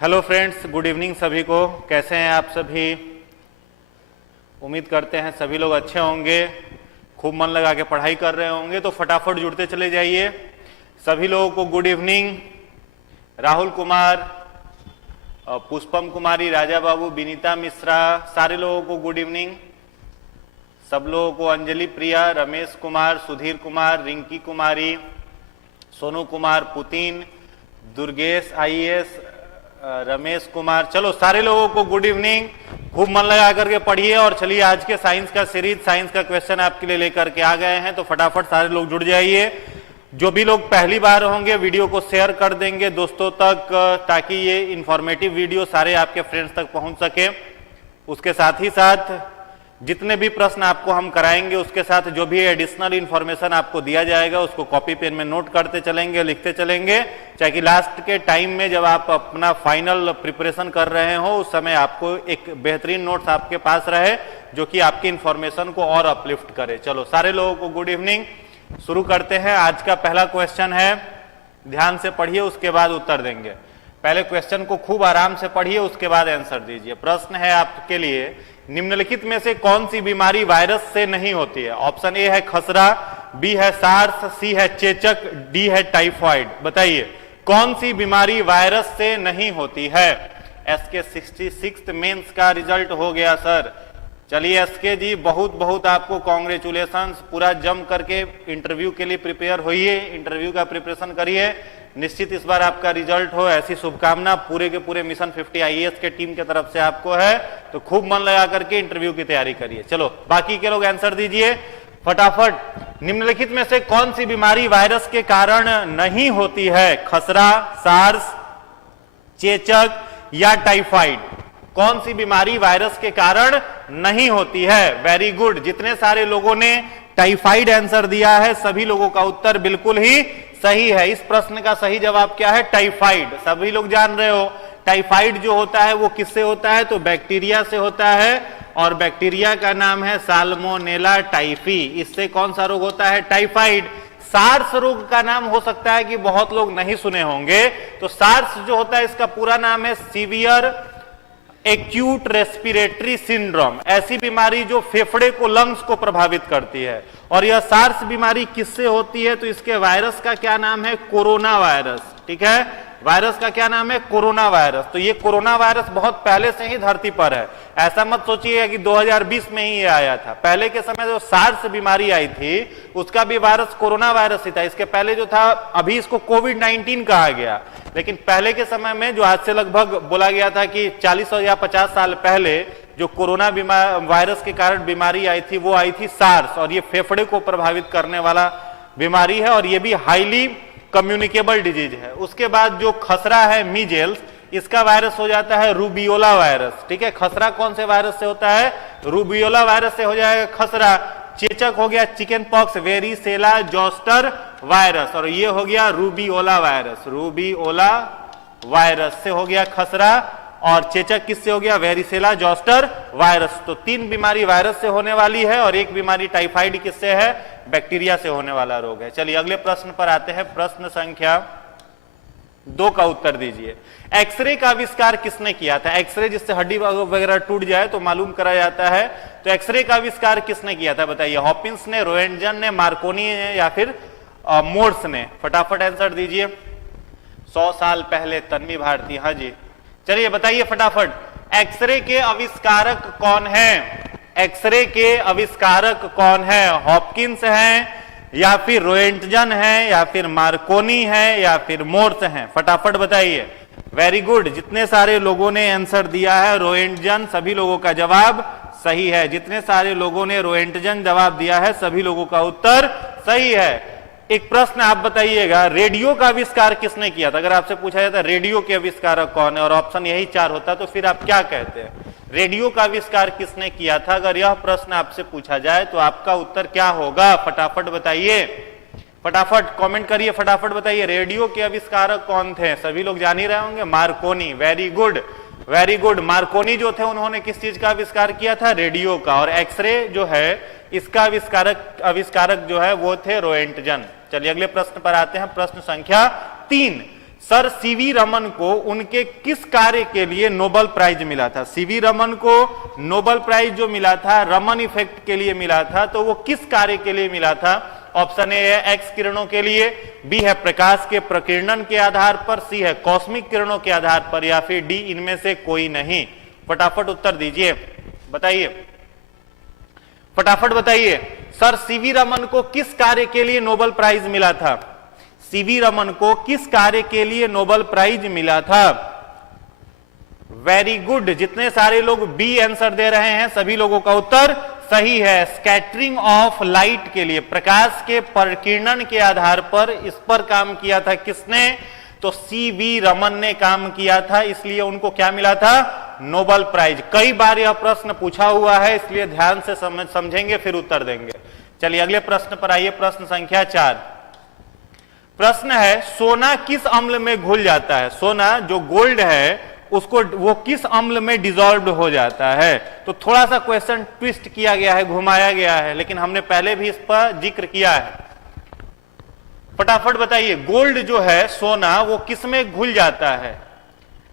Hello friends, good evening सभी को। कैसे हैं आप सभी? उम्मीद करते हैं सभी लोग अच्छे होंगे, खूब मन लगा के पढ़ाई कर रहे होंगे। तो फटाफट जुड़ते चले जाइए। सभी लोगों को गुड इवनिंग। राहुल कुमार, पुष्पम कुमारी, राजा बाबू, विनीता मिश्रा, सारे लोगों को गुड इवनिंग। सब लोगों को अंजलि प्रिया, रमेश कुमार, सुधीर कुमार, रिंकी कुमारी, सोनू कुमार, पुतिन, दुर्गेश आईएएस, रमेश कुमार, चलो सारे लोगों को गुड इवनिंग। खूब मन लगा करके पढ़िए। और चलिए आज के साइंस का सीरीज, साइंस का क्वेश्चन आपके लिए लेकर के आ गए हैं। तो फटाफट सारे लोग जुड़ जाइए। जो भी लोग पहली बार होंगे वीडियो को शेयर कर देंगे दोस्तों तक, ताकि ये इंफॉर्मेटिव वीडियो सारे आपके फ्रेंड्स तक पहुंच सके। उसके साथ ही साथ जितने भी प्रश्न आपको हम कराएंगे, उसके साथ जो भी एडिशनल इंफॉर्मेशन आपको दिया जाएगा उसको कॉपी पेन में नोट करते चलेंगे, लिखते चलेंगे, ताकि लास्ट के टाइम में जब आप अपना फाइनल प्रिपरेशन कर रहे हो उस समय आपको एक बेहतरीन नोट्स आपके पास रहे जो कि आपकी इंफॉर्मेशन को और अपलिफ्ट करे। चलो सारे लोगों को गुड इवनिंग। शुरू करते हैं। आज का पहला क्वेश्चन है, ध्यान से पढ़िए, उसके बाद उत्तर देंगे। पहले क्वेश्चन को खूब आराम से पढ़िए, उसके बाद आंसर दीजिए। प्रश्न है आपके लिए, निम्नलिखित में से कौन सी बीमारी वायरस से नहीं होती है? ऑप्शन ए है खसरा, बी है सार्स, सी है चेचक, डी है टाइफाइड। बताइए कौन सी बीमारी वायरस से नहीं होती है? एसके 66 मेंस का रिजल्ट हो गया सर। चलिए एसके जी, बहुत बहुत आपको कॉन्ग्रेचुलेशंस। पूरा जम करके इंटरव्यू के लिए प्रिपेयर होइए, इंटरव्यू का प्रिपरेशन करिए। निश्चित इस बार आपका रिजल्ट हो, ऐसी शुभकामना पूरे के पूरे मिशन 50 आईएएस के टीम के तरफ से आपको है। तो खूब मन लगा करके इंटरव्यू की तैयारी करिए। चलो बाकी के लोग आंसर दीजिए फटाफट। निम्नलिखित में से कौन सी बीमारी वायरस के कारण नहीं होती है? खसरा, सार्स, चेचक या टाइफाइड? कौन सी बीमारी वायरस के कारण नहीं होती है? Very good. जितने सारे लोगों ने टाइफाइड आंसर दिया है सभी लोगों का उत्तर बिल्कुल ही सही है। इस प्रश्न का सही जवाब क्या है? टाइफाइड। सभी लोग जान रहे हो टाइफाइड जो होता है वो किससे होता है? तो बैक्टीरिया से होता है, और बैक्टीरिया का नाम है साल्मोनेला टाइफी। इससे कौन सा रोग होता है? टाइफाइड। सार्स रोग का नाम हो सकता है कि बहुत लोग नहीं सुने होंगे। तो सार्स जो होता है इसका पूरा नाम है सीवियर एक्यूट रेस्पिरेटरी सिंड्रोम। ऐसी बीमारी जो फेफड़े को, लंग्स को प्रभावित करती है। और यह सार्स बीमारी किससे होती है? तो इसके वायरस का क्या नाम है? Corona virus. ठीक है, वायरस का क्या नाम है? Corona virus. तो ये कोरोना वायरस बहुत पहले से ही धरती पर है। ऐसा मत सोचिए कि 2020 में ही ये आया था। पहले के समय जो सार्स बीमारी आई थी उसका भी वायरस कोरोना वायरस ही था। इसके पहले जो था, अभी इसको कोविड-19 कहा गया, लेकिन पहले के समय में जो आज से लगभग बोला गया था कि 40 या 50 साल पहले जो कोरोना वायरस के कारण बीमारी आई थी वो आई थी सार्स। और ये फेफड़े को प्रभावित करने वाला बीमारी है, और ये भी हाईली कम्युनिकेबल डिजीज है। उसके बाद जो खसरा है, मीजल्स, इसका वायरस हो जाता है रूबियोला वायरस। ठीक है, खसरा कौन से वायरस से होता है? रूबियोला वायरस से हो जाएगा खसरा। चेचक हो गया chicken pox, varicella zoster virus, और ये हो गया रूबियोला वायरस। रूबियोला वायरस से हो गया खसरा, और चेचक किससे हो गया? Varicella zoster virus. तो 3 बीमारी वायरस से होने वाली है, और एक बीमारी टाइफाइड किससे है? बैक्टीरिया से होने वाला रोग है। चलिए अगले प्रश्न पर आते हैं। प्रश्न संख्या 2 का उत्तर दीजिए। एक्सरे का आविष्कार किसने किया था? एक्सरे जिससे हड्डी वगैरह टूट जाए तो मालूम करा जाता है। तो एक्सरे का आविष्कार किसने किया था? बताइए। हॉपिंस ने, रोएंटजन ने, मार्कोनी ने, या फिर मोर्स ने? फटाफट आंसर दीजिए। 100 साल पहले तन्वी भारती। हाँ जी, चलिए बताइए फटाफट। एक्सरे के आविष्कारक कौन है? एक्सरे के आविष्कारक कौन है? हॉपकिंस हैं, या फिर रोएंटजन है, या फिर मार्कोनी है, या फिर मोर्स हैं? फटाफट बताइए। Very good. जितने सारे लोगों ने आंसर दिया है रोएंटजन, सभी लोगों का जवाब सही है। जितने सारे लोगों ने रोएंटजन जवाब दिया है सभी लोगों का उत्तर सही है। एक प्रश्न आप बताइएगा, रेडियो का आविष्कार किसने किया था? अगर आपसे पूछा जाता है रेडियो के आविष्कारक कौन है, और ऑप्शन यही 4 होता, तो फिर आप क्या कहते हैं? रेडियो का आविष्कार किसने किया था? अगर यह प्रश्न आपसे पूछा जाए तो आपका उत्तर क्या होगा? फटाफट बताइए, फटाफट कमेंट करिए, फटाफट बताइए। रेडियो के आविष्कारक कौन थे? सभी लोग जान ही रहे होंगे, Markovnikov. Very good, very good. Markovnikov जो थे उन्होंने किस चीज का आविष्कार किया था? रेडियो का। और एक्सरे जो है इसका आविष्कारक जो है वो थे रोएंटजन। चलिए अगले प्रश्न पर आते हैं। प्रश्न संख्या 3। सर सीवी रमन को उनके किस कार्य के लिए नोबेल प्राइज मिला था? सीवी रमन को नोबेल प्राइज जो मिला था रमन इफेक्ट के लिए मिला था, तो वो किस कार्य के लिए मिला था? ऑप्शन ए है एक्स किरणों के लिए, बी है प्रकाश के प्रकीर्णन के आधार पर, सी है कॉस्मिक किरणों के आधार पर, या फिर डी इनमें से कोई नहीं। फटाफट उत्तर दीजिए, बताइए, फटाफट बताइए। सर सीवी रमन को किस कार्य के लिए नोबेल प्राइज मिला था? सीवी रमन को किस कार्य के लिए नोबेल प्राइज मिला था? वेरी गुड, जितने सारे लोग बी आंसर दे रहे हैं सभी लोगों का उत्तर सही है। स्कैटरिंग ऑफ लाइट के लिए, प्रकाश के प्रकीर्णन के आधार पर इस पर काम किया था किसने? तो सीवी रमन ने काम किया था, इसलिए उनको क्या मिला था? Nobel prize. कई बार यह प्रश्न पूछा हुआ है, इसलिए ध्यान से समझेंगे फिर उत्तर देंगे। चलिए अगले प्रश्न पर आइए, प्रश्न संख्या 4। प्रश्न है सोना किस अम्ल में घुल जाता है? सोना जो गोल्ड है उसको वो किस अम्ल में डिसॉल्व हो जाता है? तो थोड़ा सा क्वेश्चन ट्विस्ट किया गया है, घुमाया गया है, लेकिन हमने पहले भी इस पर जिक्र किया है। फटाफट बताइए, गोल्ड जो है सोना वो किस में घुल जाता है?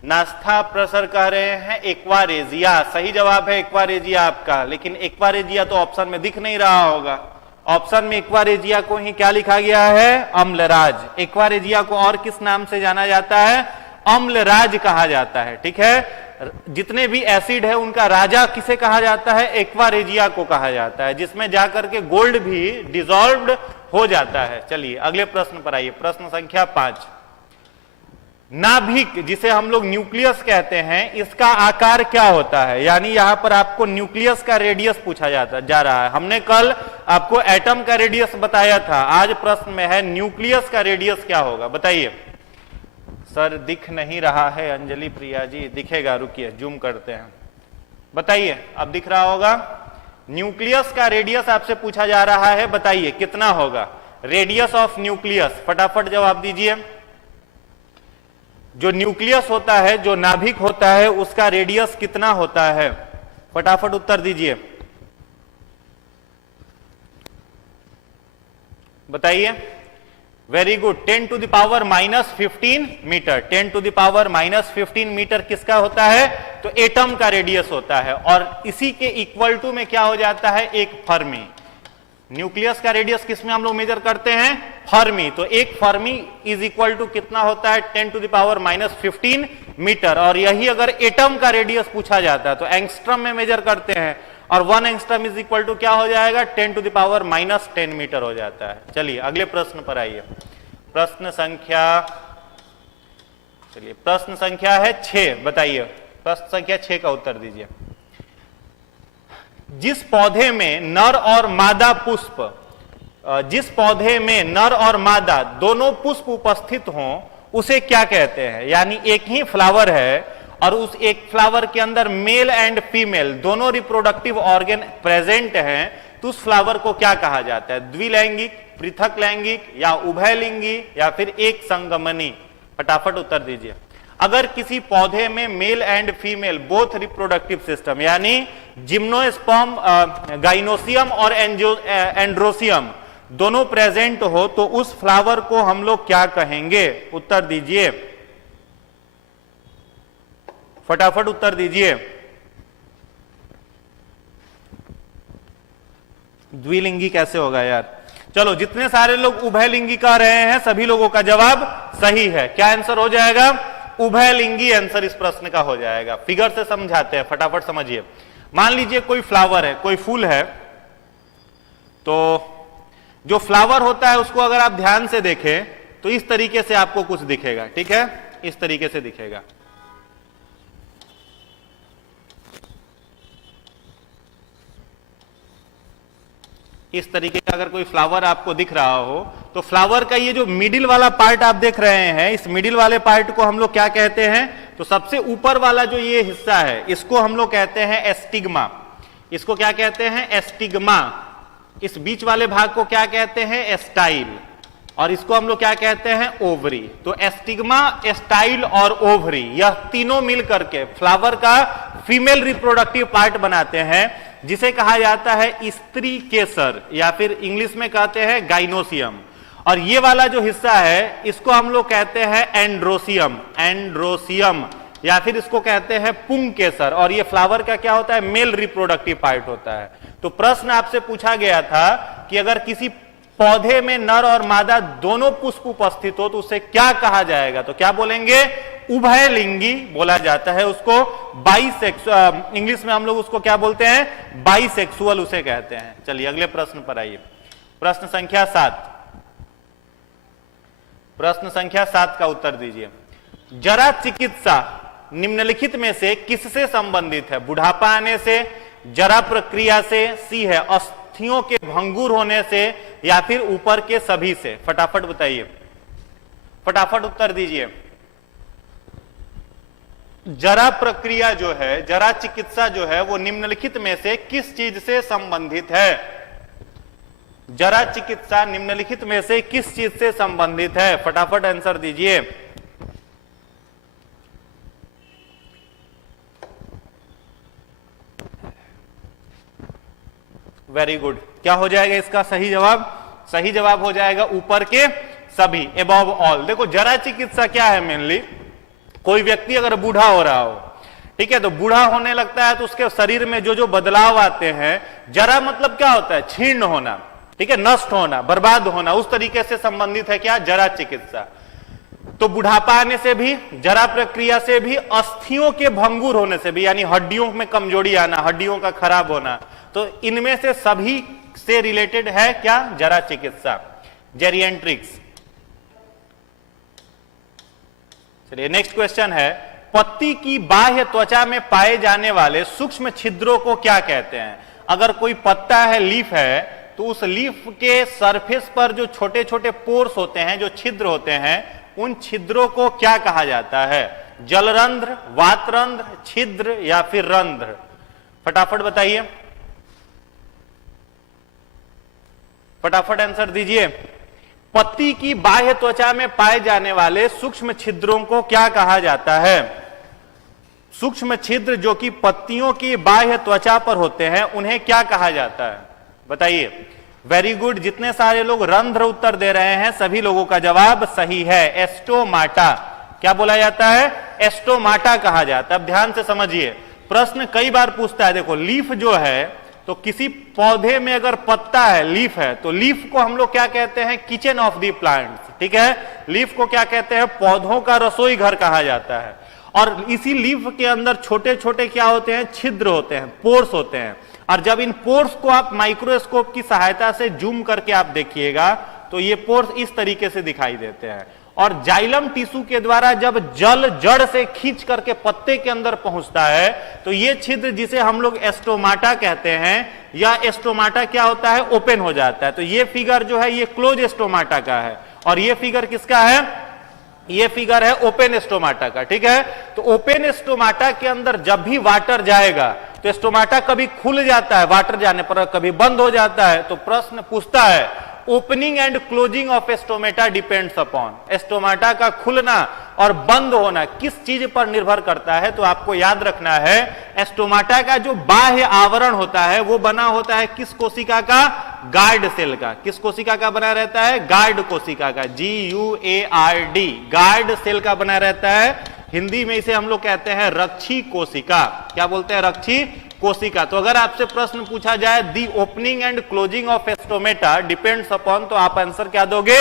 नास्था प्रोफेसर कह रहे हैं एक्वारेजिया, सही जवाब है एक्वारेजिया आपका, लेकिन एक्वारेजिया तो ऑप्शन में दिख नहीं रहा होगा। ऑप्शन में एक्वारेजिया को ही क्या लिखा गया है? अम्लराज। एक्वारेजिया को और किस नाम से जाना जाता है? अम्लराज कहा जाता है। ठीक है, जितने भी एसिड है उनका राजा किसे कहा जाता है? एक्वारेजिया को कहा जाता है, जिसमें जाकर के गोल्ड भी डिसॉल्व्ड हो जाता है। चलिए अगले प्रश्न पर आइए, प्रश्न संख्या 5। नाभिक जिसे हम लोग न्यूक्लियस कहते हैं, इसका आकार क्या होता है? यानी यहां पर आपको न्यूक्लियस का रेडियस पूछा जा रहा है। हमने कल आपको एटम का रेडियस बताया था, आज प्रश्न में है न्यूक्लियस का रेडियस क्या होगा, बताइए। सर दिख नहीं रहा है अंजलि प्रिया जी, दिखेगा, रुकिए जूम करते हैं, बताइए अब दिख रहा होगा। न्यूक्लियस का रेडियस आपसे पूछा जा रहा है, बताइए कितना होगा रेडियस ऑफ न्यूक्लियस? फटाफट जवाब दीजिए। जो न्यूक्लियस होता है, जो नाभिक होता है, उसका रेडियस कितना होता है? फटाफट उत्तर दीजिए, बताइए। Very good, 10 to the power -15 metre. 10 to the power -15 metre किसका होता है? तो एटम का रेडियस होता है, और इसी के इक्वल टू में क्या हो जाता है? एक फर्मी। न्यूक्लियस का रेडियस किसमें हम लोग मेजर करते हैं? फर्मी। तो एक फर्मी इज इक्वल टू कितना होता है? 10 टू द पावर -15 मीटर। और यही अगर एटम का रेडियस पूछा जाता है तो एंगस्ट्रम में मेजर करते हैं, और 1 एंगस्ट्रम इज इक्वल टू क्या हो जाएगा? 10 टू द पावर -10 मीटर हो जाता है। चलिए अगले प्रश्न पर आइए, प्रश्न संख्या, चलिए प्रश्न संख्या है 6, बताइए प्रश्न संख्या 6 का उत्तर दीजिए। जिस पौधे में नर और मादा पुष्प, जिस पौधे में नर और मादा दोनों पुष्प उपस्थित हों उसे क्या कहते हैं? यानी एक ही फ्लावर है और उस एक फ्लावर के अंदर मेल एंड फीमेल दोनों रिप्रोडक्टिव ऑर्गन प्रेजेंट हैं, तो उस फ्लावर को क्या कहा जाता है? द्विलैंगिक, पृथक लैंगिक, या उभयलिंगी, या फिर एक संगमनी? फटाफट उत्तर दीजिए। अगर किसी पौधे में male and female both reproductive system यानी जिम्नोस्पर्म, गाइनोसियम और एंड्रोसियम दोनों प्रेजेंट हो, तो उस फ्लावर को हम लोग क्या कहेंगे? उत्तर दीजिए, फटाफट उत्तर दीजिए। द्विलिंगी कैसे होगा यार? चलो, जितने सारे लोग उभयलिंगी कह रहे हैं सभी लोगों का जवाब सही है। क्या आंसर हो जाएगा? उभयलिंगी आंसर इस प्रश्न का हो जाएगा। फिगर से समझाते हैं, फटाफट समझिए। मान लीजिए कोई फ्लावर है, कोई फूल है, तो जो फ्लावर होता है उसको अगर आप ध्यान से देखें तो इस तरीके से आपको कुछ दिखेगा। ठीक है, इस तरीके से दिखेगा। इस तरीके का अगर कोई फ्लावर आपको दिख रहा हो, तो फ्लावर का ये जो मिडिल वाला पार्ट आप देख रहे हैं, इस मिडिल वाले पार्ट को हम लोग क्या कहते हैं? तो सबसे ऊपर वाला जो ये हिस्सा है इसको हम लोग कहते हैं एस्टिग्मा। इसको क्या कहते हैं? एस्टिग्मा। इस बीच वाले भाग को क्या कहते हैं? एस्टाइल। और इसको हम लोग क्या कहते हैं? ओवरी। तो एस्टिग्मा, एस्टाइल और ओवरी, यह तीनों मिल करके फ्लावर का फीमेल रिप्रोडक्टिव पार्ट बनाते हैं, जिसे कहा जाता है स्त्री केसर, या फिर इंग्लिश में कहते हैं गाइनोसियम। और ये वाला जो हिस्सा है इसको हम लोग कहते हैं एंड्रोसियम, एंड्रोसियम, या फिर इसको कहते हैं पुंकेसर। और ये फ्लावर का क्या होता है? मेल रिप्रोडक्टिव पार्ट होता है। तो प्रश्न आपसे पूछा गया था कि अगर किसी पौधे में नर और मादा दोनों पुष्प उपस्थित हो तो उसे क्या कहा जाएगा? तो क्या बोलेंगे? उभयलिंगी बोला जाता है उसको, बाइसेक्सुअल, इंग्लिश में हम लोग उसको क्या बोलते हैं? बाइसेक्सुअल उसे कहते हैं। चलिए अगले प्रश्न पर आइए। प्रश्न संख्या 7, प्रश्न संख्या 7 का उत्तर दीजिए। जरा चिकित्सा निम्नलिखित में से किससे संबंधित है? बुढ़ापा आने से, जरा प्रक्रिया से, सी है अस्थियों के भंगुर होने से, या फिर ऊपर के सभी से? फटाफट बताइए, फटाफट उत्तर दीजिए। जरा प्रक्रिया जो है, जरा चिकित्सा जो है, वो निम्नलिखित में से किस चीज से संबंधित है? जरा चिकित्सा निम्नलिखित में से किस चीज से संबंधित है? फटाफट आंसर दीजिए। Very good. क्या हो जाएगा इसका सही जवाब? सही जवाब हो जाएगा ऊपर के सभी, एबव ऑल। देखो जरा चिकित्सा क्या है? मेनली कोई व्यक्ति अगर बूढ़ा हो रहा हो, ठीक है, तो बूढ़ा होने लगता है तो उसके शरीर में जो जो बदलाव आते हैं, जरा मतलब क्या होता है? छीर्ण होना, ठीक है, नष्ट होना, बर्बाद होना, उस तरीके से संबंधित है क्या? जरा चिकित्सा। तो बुढ़ापा आने से भी, जरा प्रक्रिया से भी, अस्थियों के भंगुर होने से भी, यानी हड्डियों में कमजोरी आना, हड्डियों का खराब होना, तो इनमें से सभी से रिलेटेड है क्या? जरा चिकित्सा, जेरिएंट्रिक्स। चलिए नेक्स्ट क्वेश्चन है, पत्ती की बाह्य त्वचा में पाए जाने वाले सूक्ष्म छिद्रों को क्या कहते हैं? अगर कोई पत्ता है, लीफ है, तो उस लीफ के सरफेस पर जो छोटे छोटे पोर्स होते हैं, जो छिद्र होते हैं, उन छिद्रों को क्या कहा जाता है? जलरंध्र, वातरंध्र, छिद्र, या फिर रंध्र? फटाफट बताइए, फटाफट आंसर दीजिए। पत्ती की बाह्य त्वचा में पाए जाने वाले सूक्ष्म छिद्रों को क्या कहा जाता है? सूक्ष्म छिद्र जो कि पत्तियों की बाह्य त्वचा पर होते हैं, उन्हें क्या कहा जाता है? बताइए। Very good. जितने सारे लोग रंध्र उत्तर दे रहे हैं, सभी लोगों का जवाब सही है, एस्टोमाटा। क्या बोला जाता है? एस्टोमाटा कहा जाता है। अब ध्यान से समझिए, प्रश्न कई बार पूछता है। देखो लीफ जो है, तो किसी पौधे में अगर पत्ता है, लीफ है, तो लीफ को हम लोग क्या कहते हैं? किचन ऑफ द प्लांट्स, ठीक है। लीफ को क्या कहते हैं? पौधों का रसोई घर कहा जाता है। और इसी लीफ के अंदर छोटे छोटे क्या होते हैं? छिद्र होते हैं, पोर्स होते हैं। और जब इन पोर्स को आप माइक्रोस्कोप की सहायता से जूम करके आप देखिएगा, तो ये पोर्स इस तरीके से दिखाई देते हैं। और जाइलम टिश्यू के द्वारा जब जल जड़ से खींच करके पत्ते के अंदर पहुंचता है, तो ये छिद्र जिसे हम लोग एस्टोमाटा कहते हैं, या एस्टोमाटा क्या होता है? ओपन हो जाता है। तो ये फिगर जो है, ये क्लोज एस्टोमाटा का है, और ये फिगर किसका है? ये फिगर है ओपन एस्टोमाटा का, ठीक है। तो ओपन एस्टोमाटा के अंदर जब भी वाटर जाएगा, तो एस्टोमाटा कभी खुल जाता है वाटर जाने पर, कभी बंद हो जाता है। तो प्रश्न पूछता है, opening and closing of stomata depends upon, stomata का खुलना और बंद होना किस चीज पर निर्भर करता है? तो आपको याद रखना है, एस्टोमाटा का जो बाह्य आवरण होता है, वो बना होता है किस कोशिका का? गार्ड सेल का। किस कोशिका का बना रहता है? गार्ड कोशिका का, GUARD, गार्ड सेल का बना रहता है। हिंदी में इसे हम लोग कहते हैं रक्षी कोशिका। क्या बोलते हैं? रक्षी कोशिका। तो अगर आपसे प्रश्न पूछा जाए the opening and closing of stomata depends upon, तो आप आंसर क्या दोगे?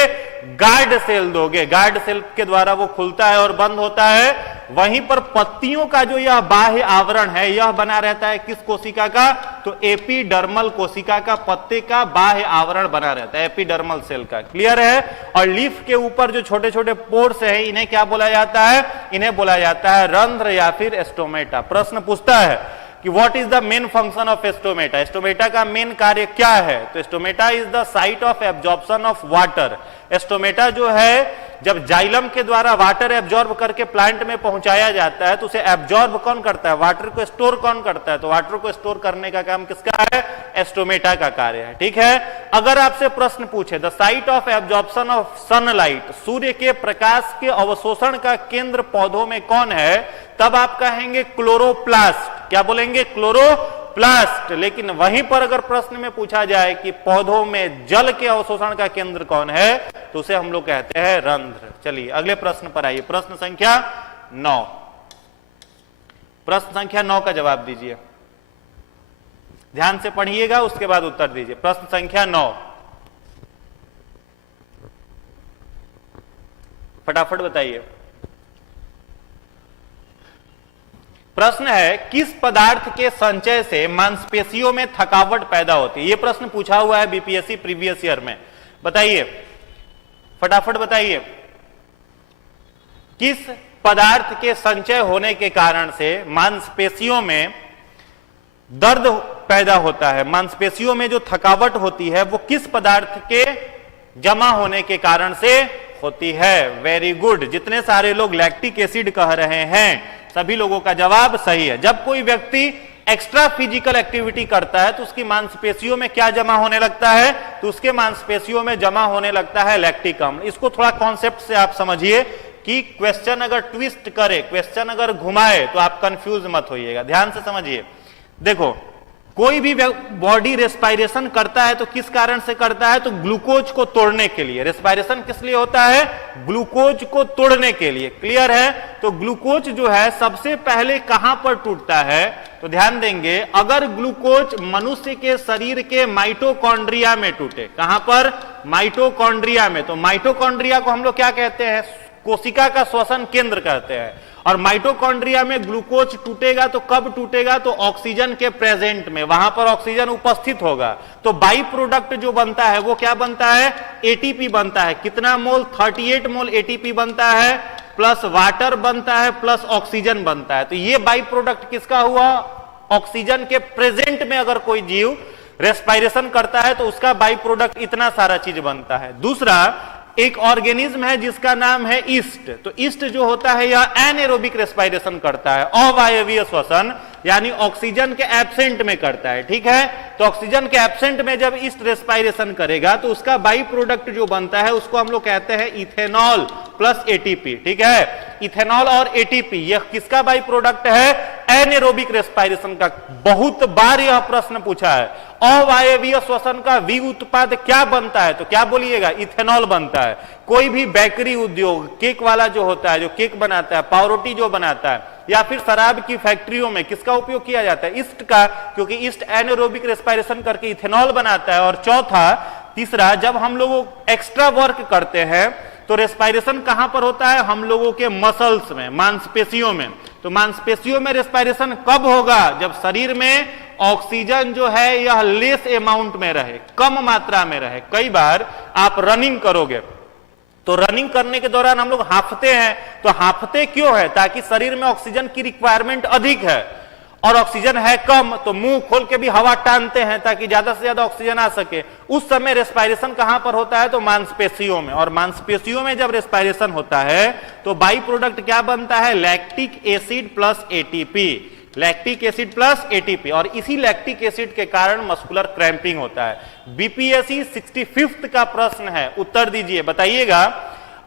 गार्ड सेल दोगे। गार्ड सेल के द्वारा वो खुलता है और बंद होता है। वहीं पर पत्तियों का जो यह बाह्य आवरण है, यह बना रहता है किस कोशिका का? तो एपिडर्मल कोशिका का, पत्ते का बाह्य आवरण बना रहता है, एपिडर्मल सेल का। क्लियर है। और लीफ के ऊपर जो छोटे छोटे पोर्स है, इन्हें क्या बोला जाता है? इन्हें बोला जाता है रंध्र या फिर एस्टोमेटा। प्रश्न पूछता है कि what is the main function of stomata? Stomata का मेन कार्य क्या है? तो stomata is the site of absorption of water. Stomata जो है, जब जाइलम के द्वारा वाटर एब्जॉर्ब करके प्लांट में पहुंचाया जाता है, तो उसे एब्जॉर्ब कौन करता है? वाटर को स्टोर कौन करता है? तो वाटर को स्टोर करने का काम किसका है? एस्टोमेटा का कार्य है, ठीक है। अगर आपसे प्रश्न पूछे the site of absorption of sunlight, सूर्य के प्रकाश के अवशोषण का केंद्र पौधों में कौन है? तब आप कहेंगे क्लोरोप्लास्ट। क्या बोलेंगे? क्लोरोप्लास्ट। क्लोरोप्लास्ट। लेकिन वहीं पर अगर प्रश्न में पूछा जाए कि पौधों में जल के अवशोषण का केंद्र कौन है, तो उसे हम लोग कहते हैं रंध्र। चलिए अगले प्रश्न पर आइए, प्रश्न संख्या 9। प्रश्न संख्या 9 का जवाब दीजिए, ध्यान से पढ़िएगा, उसके बाद उत्तर दीजिए। प्रश्न संख्या 9, फटाफट बताइए। प्रश्न है, किस पदार्थ के संचय से मांसपेशियों में थकावट पैदा होती है? यह प्रश्न पूछा हुआ है बीपीएससी प्रीवियस ईयर में। बताइए, फटाफट बताइए, किस पदार्थ के संचय होने के कारण से मांसपेशियों में दर्द पैदा होता है? मांसपेशियों में जो थकावट होती है वो किस पदार्थ के जमा होने के कारण से होती है? वेरी गुड, जितने सारे लोग लैक्टिक एसिड कह रहे हैं सभी लोगों का जवाब सही है। जब कोई व्यक्ति एक्स्ट्रा फिजिकल एक्टिविटी करता है तो उसकी मांसपेशियों में क्या जमा होने लगता है? तो उसके मांसपेशियों में जमा होने लगता है लैक्टिक अम्ल। इसको थोड़ा कॉन्सेप्ट से आप समझिए कि क्वेश्चन अगर ट्विस्ट करे, क्वेश्चन अगर घुमाए तो आप कंफ्यूज मत होइएगा, ध्यान से समझिए। देखो, कोई भी बॉडी रेस्पायरेशन करता है तो किस कारण से करता है? तो ग्लूकोज को तोड़ने के लिए। रेस्पायरेशन किस लिए होता है? ग्लूकोज को तोड़ने के लिए। क्लियर है? तो ग्लूकोज जो है सबसे पहले कहां पर टूटता है? तो ध्यान देंगे, अगर ग्लूकोज मनुष्य के शरीर के माइटोकॉन्ड्रिया में टूटे, कहां पर? माइटोकॉन्ड्रिया में। तो माइटोकॉन्ड्रिया को हम लोग क्या कहते हैं? कोशिका का श्वसन केंद्र कहते हैं। और माइटोकॉन्ड्रिया में ग्लूकोज टूटेगा तो कब टूटेगा? तो ऑक्सीजन के प्रेजेंट में, वहां पर ऑक्सीजन उपस्थित होगा। तो बाई प्रोडक्ट जो बनता है वो क्या बनता है? एटीपी बनता है। कितना मोल? 38 मोल एटीपी बनता है, प्लस वाटर बनता है, प्लस ऑक्सीजन बनता है। तो ये बाई प्रोडक्ट किसका हुआ? ऑक्सीजन के प्रेजेंट में अगर कोई जीव रेस्पायरेशन करता है तो उसका बाई प्रोडक्ट इतना सारा चीज बनता है। दूसरा, एक ऑर्गेनिज्म है जिसका नाम है ईस्ट। तो ईस्ट जो होता है यह एनाएरोबिक रेस्पायरेशन करता है, अवायवीय श्वसन, यानी ऑक्सीजन के एब्सेंट में करता है। ठीक है? तो ऑक्सीजन के एब्सेंट में जब ईस्ट रेस्पायरेशन करेगा तो उसका बाई प्रोडक्ट जो बनता है उसको हम लोग कहते हैं इथेनॉल प्लस एटीपी। ठीक है? इथेनॉल और एटीपी यह किसका बाई प्रोडक्ट है? एनाएरोबिक रेस्पायरेशन का। बहुत बार यह प्रश्न पूछा है, अवायवीय श्वसन का व्युत्पाद क्या बनता है? तो क्या बोलिएगा? इथेनॉल बनता है। कोई भी बेकरी उद्योग, केक वाला जो होता है, जो केक बनाता है, पावरोटी जो बनाता है, या फिर शराब की फैक्ट्रियों में किसका उपयोग किया जाता है? ईस्ट का, क्योंकि ईस्ट एनाएरोबिक रेस्पायरेशन करके इथेनॉल बनाता है। और चौथा, तीसरा, जब हम लोग एक्स्ट्रा वर्क करते हैं तो रेस्पायरेशन कहां पर होता है? हम लोगों के मसल्स में, मांसपेशियों में। तो मांसपेशियों में रेस्पायरेशन कब होगा? जब शरीर में ऑक्सीजन जो है यह लेस अमाउंट में रहे, कम मात्रा में रहे। कई बार आप रनिंग करोगे तो रनिंग करने के दौरान हम लोग हांफते हैं। तो हांफते क्यों है? ताकि शरीर में ऑक्सीजन की रिक्वायरमेंट अधिक है और ऑक्सीजन है कम, तो मुंह खोल के भी हवा टानते हैं ताकि ज्यादा से ज्यादा ऑक्सीजन आ सके। उस समय रेस्पायरेशन कहां पर होता है? तो मांसपेशियों में। और मांसपेशियों में जब रेस्पायरेशन होता है तो बाई प्रोडक्ट क्या बनता है? Lactic acid plus ATP. Lactic acid plus ATP. और इसी लैक्टिक एसिड के कारण मस्कुलर क्रैम्पिंग होता है। बीपीएससी 65th का प्रश्न है, उत्तर दीजिए, बताइएगा,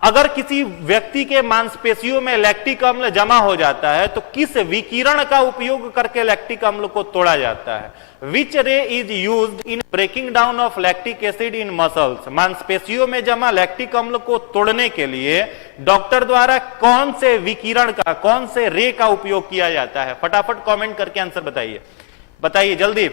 अगर किसी व्यक्ति के मांसपेशियों में लैक्टिक अम्ल जमा हो जाता है तो किस विकिरण का उपयोग करके लैक्टिक अम्ल को तोड़ा जाता है? Which ray is used in breaking down of lactic acid in muscles? मांसपेशियों में जमा लैक्टिक अम्ल को तोड़ने के लिए डॉक्टर द्वारा कौन से विकिरण का, कौन से रे का उपयोग किया जाता है? फटाफट कमेंट करके आंसर बताइए, बताइए जल्दी,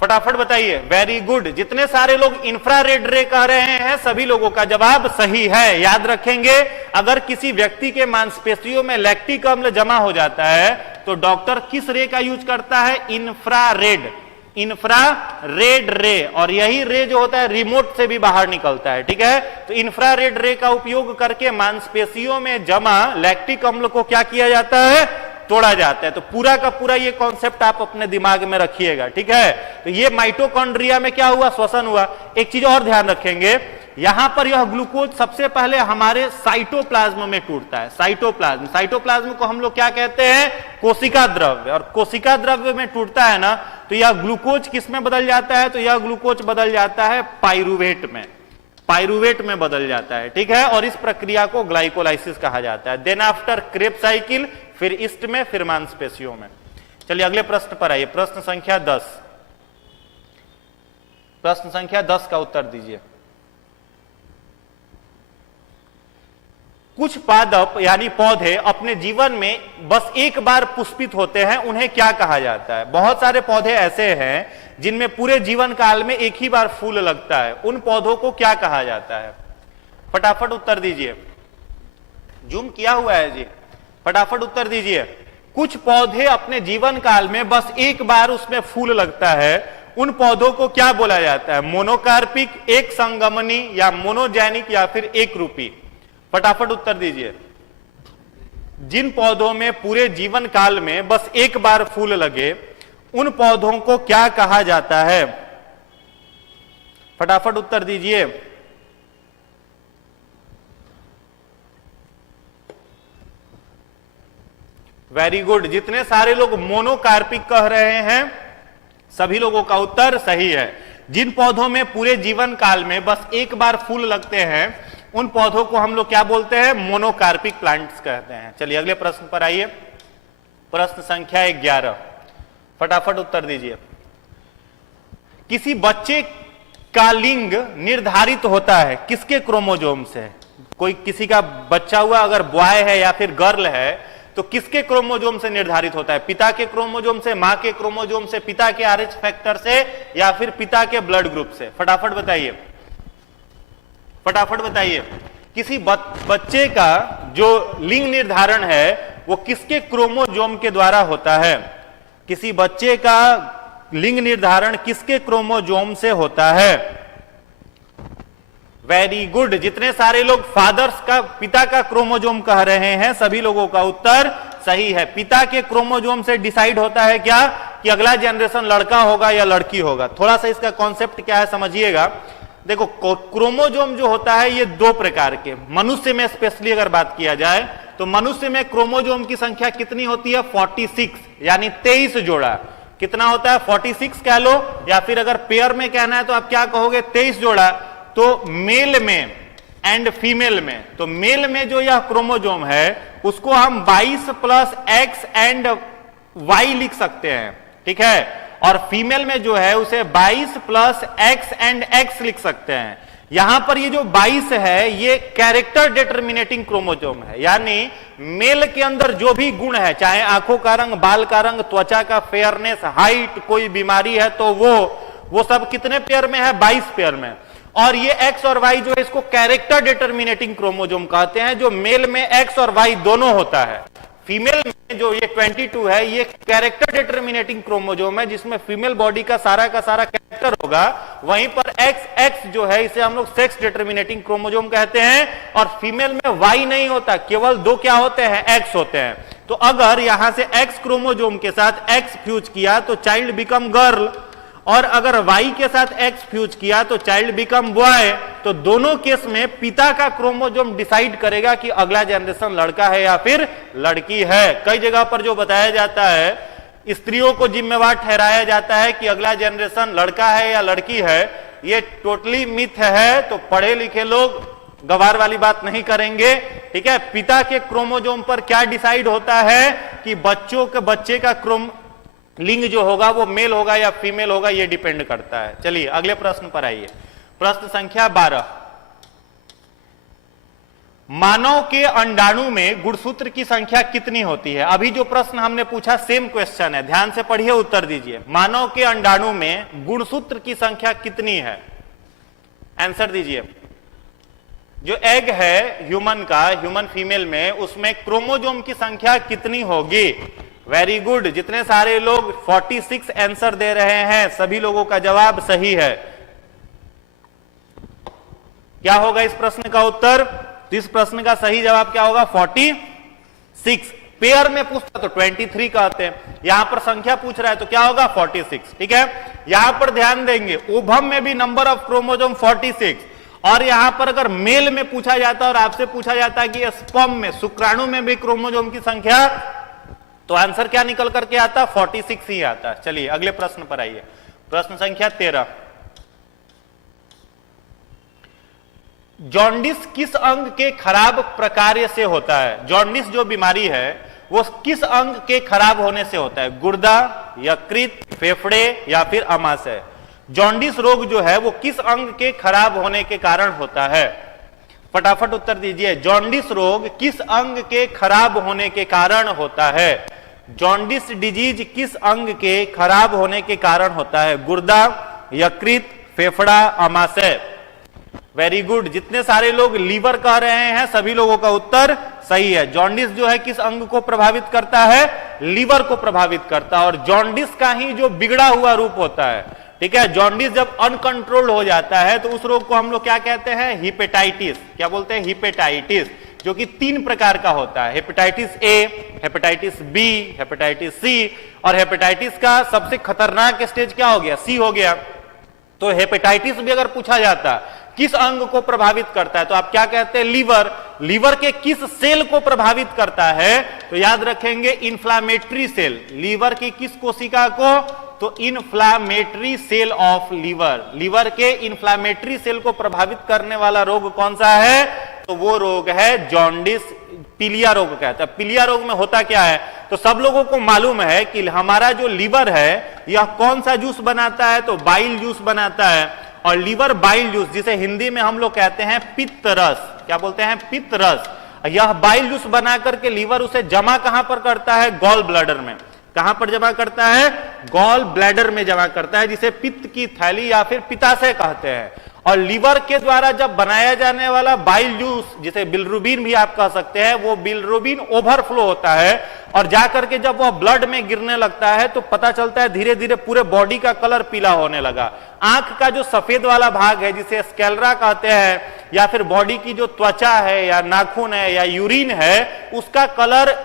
फटाफट बताइए। वेरी गुड, जितने सारे लोग इंफ्रारेड रे कह रहे हैं सभी लोगों का जवाब सही है। याद रखेंगे, अगर किसी व्यक्ति के मांसपेशियों में लैक्टिक अम्ल जमा हो जाता है तो डॉक्टर किस रे का यूज करता है? इंफ्रारेड, इंफ्रारेड रे। और यही रे जो होता है रिमोट से भी बाहर निकलता है। ठीक है? तो इंफ्रारेड रे का उपयोग करके मांसपेशियों में जमा लैक्टिक अम्ल को क्या किया जाता है? तोड़ा जाता है। तो पूरा का पूरा ये कॉन्सेप्ट आप अपने दिमाग में रखिएगा। ठीक है? तो ये माइटोकॉन्ड्रिया में क्या हुआ? श्वसन हुआ। एक चीज और ध्यान रखेंगे, यहां पर यह ग्लूकोज सबसे पहले हमारे साइटोप्लाज्म में टूटता है। साइटोप्लाज्म, साइटोप्लाज्म को हम लोग क्या कहते हैं? कोशिका द्रव्य। और कोशिका द्रव्य में टूटता है ना, तो यह ग्लूकोज किस में बदल जाता है? तो यह ग्लूकोज बदल जाता है पाइरुवेट में, पाइरुवेट में बदल जाता है। ठीक है? और इस प्रक्रिया को ग्लाइकोलाइसिस कहा जाता है। देन आफ्टर क्रेब साइकिल, फिर ईस्ट में, फिर मांसपेशियों में। चलिए अगले प्रश्न पर आइए। प्रश्न संख्या 10, प्रश्न संख्या 10 का उत्तर दीजिए। कुछ पादप यानी पौधे अपने जीवन में बस एक बार पुष्पित होते हैं, उन्हें क्या कहा जाता है? बहुत सारे पौधे ऐसे हैं जिनमें पूरे जीवन काल में एक ही बार फूल लगता है, उन पौधों को क्या कहा जाता है? फटाफट उत्तर दीजिए। जूम किया हुआ है जी, फटाफट उत्तर दीजिए। कुछ पौधे अपने जीवन काल में बस एक बार उसमें फूल लगता है, उन पौधों को क्या बोला जाता है? मोनोकार्पिक, एक संगमनी, या मोनोजेनिक, या फिर एक रूपी? फटाफट उत्तर दीजिए। जिन पौधों में पूरे जीवन काल में बस एक बार फूल लगे, उन पौधों को क्या कहा जाता है? फटाफट उत्तर दीजिए। वेरी गुड, जितने सारे लोग मोनोकार्पिक कह रहे हैं सभी लोगों का उत्तर सही है। जिन पौधों में पूरे जीवन काल में बस एक बार फूल लगते हैं, उन पौधों को हम लोग क्या बोलते हैं? मोनोकार्पिक प्लांट्स कहते हैं। चलिए अगले प्रश्न पर आइए। प्रश्न संख्या 11, फटाफट उत्तर दीजिए। किसी बच्चे का लिंग निर्धारित होता है किसके क्रोमोजोम से? कोई किसी का बच्चा हुआ अगर बॉय है या फिर गर्ल है तो किसके क्रोमोजोम से निर्धारित होता है? पिता के क्रोमोजोम से, मां के क्रोमोजोम से, पिता के RH फैक्टर से, या फिर पिता के ब्लड ग्रुप से? फटाफट बताइए, फटाफट बताइए। किसी बच्चे का जो लिंग निर्धारण है वो किसके क्रोमोजोम के द्वारा होता है? किसी बच्चे का लिंग निर्धारण किसके क्रोमोजोम से होता है? वेरी गुड, जितने सारे लोग फादर्स का, पिता का क्रोमोजोम कह रहे हैं सभी लोगों का उत्तर सही है। पिता के क्रोमोजोम से डिसाइड होता है क्या कि अगला जनरेशन लड़का होगा या लड़की होगा। थोड़ा सा इसका कॉन्सेप्ट क्या है समझिएगा। देखो, क्रोमोजोम जो होता है ये दो प्रकार के, मनुष्य में स्पेशली अगर बात किया जाए तो मनुष्य में क्रोमोजोम की संख्या कितनी होती है? 46, यानी 23 जोड़ा। कितना होता है? 46 कह लो, या फिर अगर पेयर में कहना है तो आप क्या कहोगे? 23 जोड़ा। तो मेल में एंड फीमेल में, तो मेल में जो यह क्रोमोजोम है उसको हम 22 प्लस एक्स एंड वाई लिख सकते हैं, ठीक है। और फीमेल में जो है उसे 22 प्लस एक्स एंड एक्स लिख सकते हैं। यहां पर ये जो 22 है ये कैरेक्टर डिटर्मिनेटिंग क्रोमोजोम है, यानी मेल के अंदर जो भी गुण है, चाहे आंखों का रंग, बाल का रंग, त्वचा का फेयरनेस, हाइट, कोई बीमारी है तो वो सब कितने पेयर में है? 22 पेयर में। और ये एक्स और वाई जो है इसको कैरेक्टर डिटर्मिनेटिंग क्रोमोजोम कहते हैं, जो मेल में एक्स और वाई दोनों होता है। फीमेल में जो ये 22 है ये कैरेक्टर डिटर्मिनेटिंग क्रोमोजोम है, जिसमें फीमेल बॉडी का सारा कैरेक्टर होगा। वहीं पर एक्स जो है इसे हम लोग सेक्स डिटर्मिनेटिंग क्रोमोजोम कहते हैं। और फीमेल में वाई नहीं होता, केवल दो क्या होते हैं? एक्स होते हैं। तो अगर यहां से एक्स क्रोमोजोम के साथ एक्स फ्यूज किया तो चाइल्ड बिकम गर्ल, और अगर वाई के साथ एक्स फ्यूज किया तो चाइल्ड बिकम बॉय। तो दोनों केस में पिता का क्रोमोजोम डिसाइड करेगा कि अगला जनरेशन लड़का है या फिर लड़की है। कई जगह पर जो बताया जाता है, स्त्रियों को जिम्मेवार ठहराया जाता है कि अगला जनरेशन लड़का है या लड़की है, ये टोटली मिथ है। तो पढ़े लिखे लोग गवार वाली बात नहीं करेंगे, ठीक है। पिता के क्रोमोजोम पर क्या डिसाइड होता है कि बच्चे का लिंग जो होगा वो मेल होगा या फीमेल होगा, ये डिपेंड करता है। चलिए अगले प्रश्न पर आइए। प्रश्न संख्या 12, मानव के अंडाणु में गुणसूत्र की संख्या कितनी होती है? अभी जो प्रश्न हमने पूछा सेम क्वेश्चन है, ध्यान से पढ़िए, उत्तर दीजिए। मानव के अंडाणु में गुणसूत्र की संख्या कितनी है? आंसर दीजिए। जो एग है ह्यूमन फीमेल में, उसमें क्रोमोजोम की संख्या कितनी होगी? वेरी गुड, जितने सारे लोग 46 आंसर दे रहे हैं सभी लोगों का जवाब सही है। क्या होगा इस प्रश्न का उत्तर? तो इस प्रश्न का सही जवाब क्या होगा? 46। पेयर में पूछता तो 23 कहते हैं, यहां पर संख्या पूछ रहा है तो क्या होगा? 46, ठीक है। यहां पर ध्यान देंगे, ओवम में भी नंबर ऑफ क्रोमोजोम 46, और यहां पर अगर मेल में पूछा जाता है और आपसे पूछा जाता है कि स्पर्म में, शुक्राणु में भी क्रोमोजोम की संख्या, तो आंसर क्या निकल करके आता? 46 ही आता। चलिए अगले प्रश्न पर आइए। प्रश्न संख्या 13, जॉन्डिस किस अंग के खराब प्रकार से होता है? जॉन्डिस जो बीमारी है वो किस अंग के खराब होने से होता है? गुर्दा, यकृत, फेफड़े या फिर आमाशय। जॉन्डिस रोग जो है वो किस अंग के खराब होने के कारण होता है? फटाफट उत्तर दीजिए। जॉन्डिस रोग किस अंग के खराब होने के कारण होता है? जॉन्डिस डिजीज किस अंग के खराब होने के कारण होता है? गुर्दा, यकृत, फेफड़ा, आमाशय। Very good. जितने सारे लोग लीवर कह रहे हैं सभी लोगों का उत्तर सही है। जॉन्डिस जो है किस अंग को प्रभावित करता है? लीवर को प्रभावित करता है, और जॉन्डिस का ही जो बिगड़ा हुआ रूप होता है, ठीक है। जॉन्डिस जब अनकंट्रोल्ड हो जाता है तो उस रोग को हम लोग क्या कहते हैं? हिपेटाइटिस। क्या बोलते हैं? हिपेटाइटिस, जो कि 3 प्रकार का होता है। Hepatitis A, hepatitis B, hepatitis C, और हेपेटाइटिस का सबसे खतरनाक स्टेज क्या हो गया? सी हो गया। तो हेपेटाइटिस भी अगर पूछा जाता किस अंग को प्रभावित करता है तो आप क्या कहते हैं? लीवर। लीवर के किस सेल को प्रभावित करता है? तो याद रखेंगे इंफ्लामेटरी सेल। लीवर की किस कोशिका को? तो inflammatory cell of liver. Liver के इंफ्लामेटरी सेल को प्रभावित करने वाला रोग कौन सा है? तो वो रोग है जॉन्डिस। पीलिया रोग कहता है। पीलिया रोग में होता क्या है? तो सब लोगों को मालूम है कि हमारा जो लीवर है यह कौन सा जूस बनाता है? तो बाइल जूस बनाता है। और लीवर बाइल जूस, जिसे हिंदी में हम लोग कहते हैं पित्त रस। क्या बोलते हैं? पित्त रस। यह बाइल जूस बना करके लीवर उसे जमा कहां पर करता है? गॉल ब्लैडर में। कहां पर जमा करता है? गॉल ब्लैडर में जमा करता है, जिसे पित्त की थैली या फिर पित्ताशय कहते हैं। और लीवर के द्वारा जब बनाया जाने वाला बाइल जूस, जिसे बिलरुबिन भी आप कह सकते हैं, वो बिलरुबिन ओवरफ्लो होता है, और जाकर के जब वह ब्लड में गिरने लगता है तो पता चलता है धीरे धीरे पूरे बॉडी का कलर पीला होने लगा। आंख का जो सफेद वाला भाग है, जिसे स्कैलरा कहते हैं, या फिर बॉडी की जो त्वचा है या नाखून है या यूरिन है, उसका कलर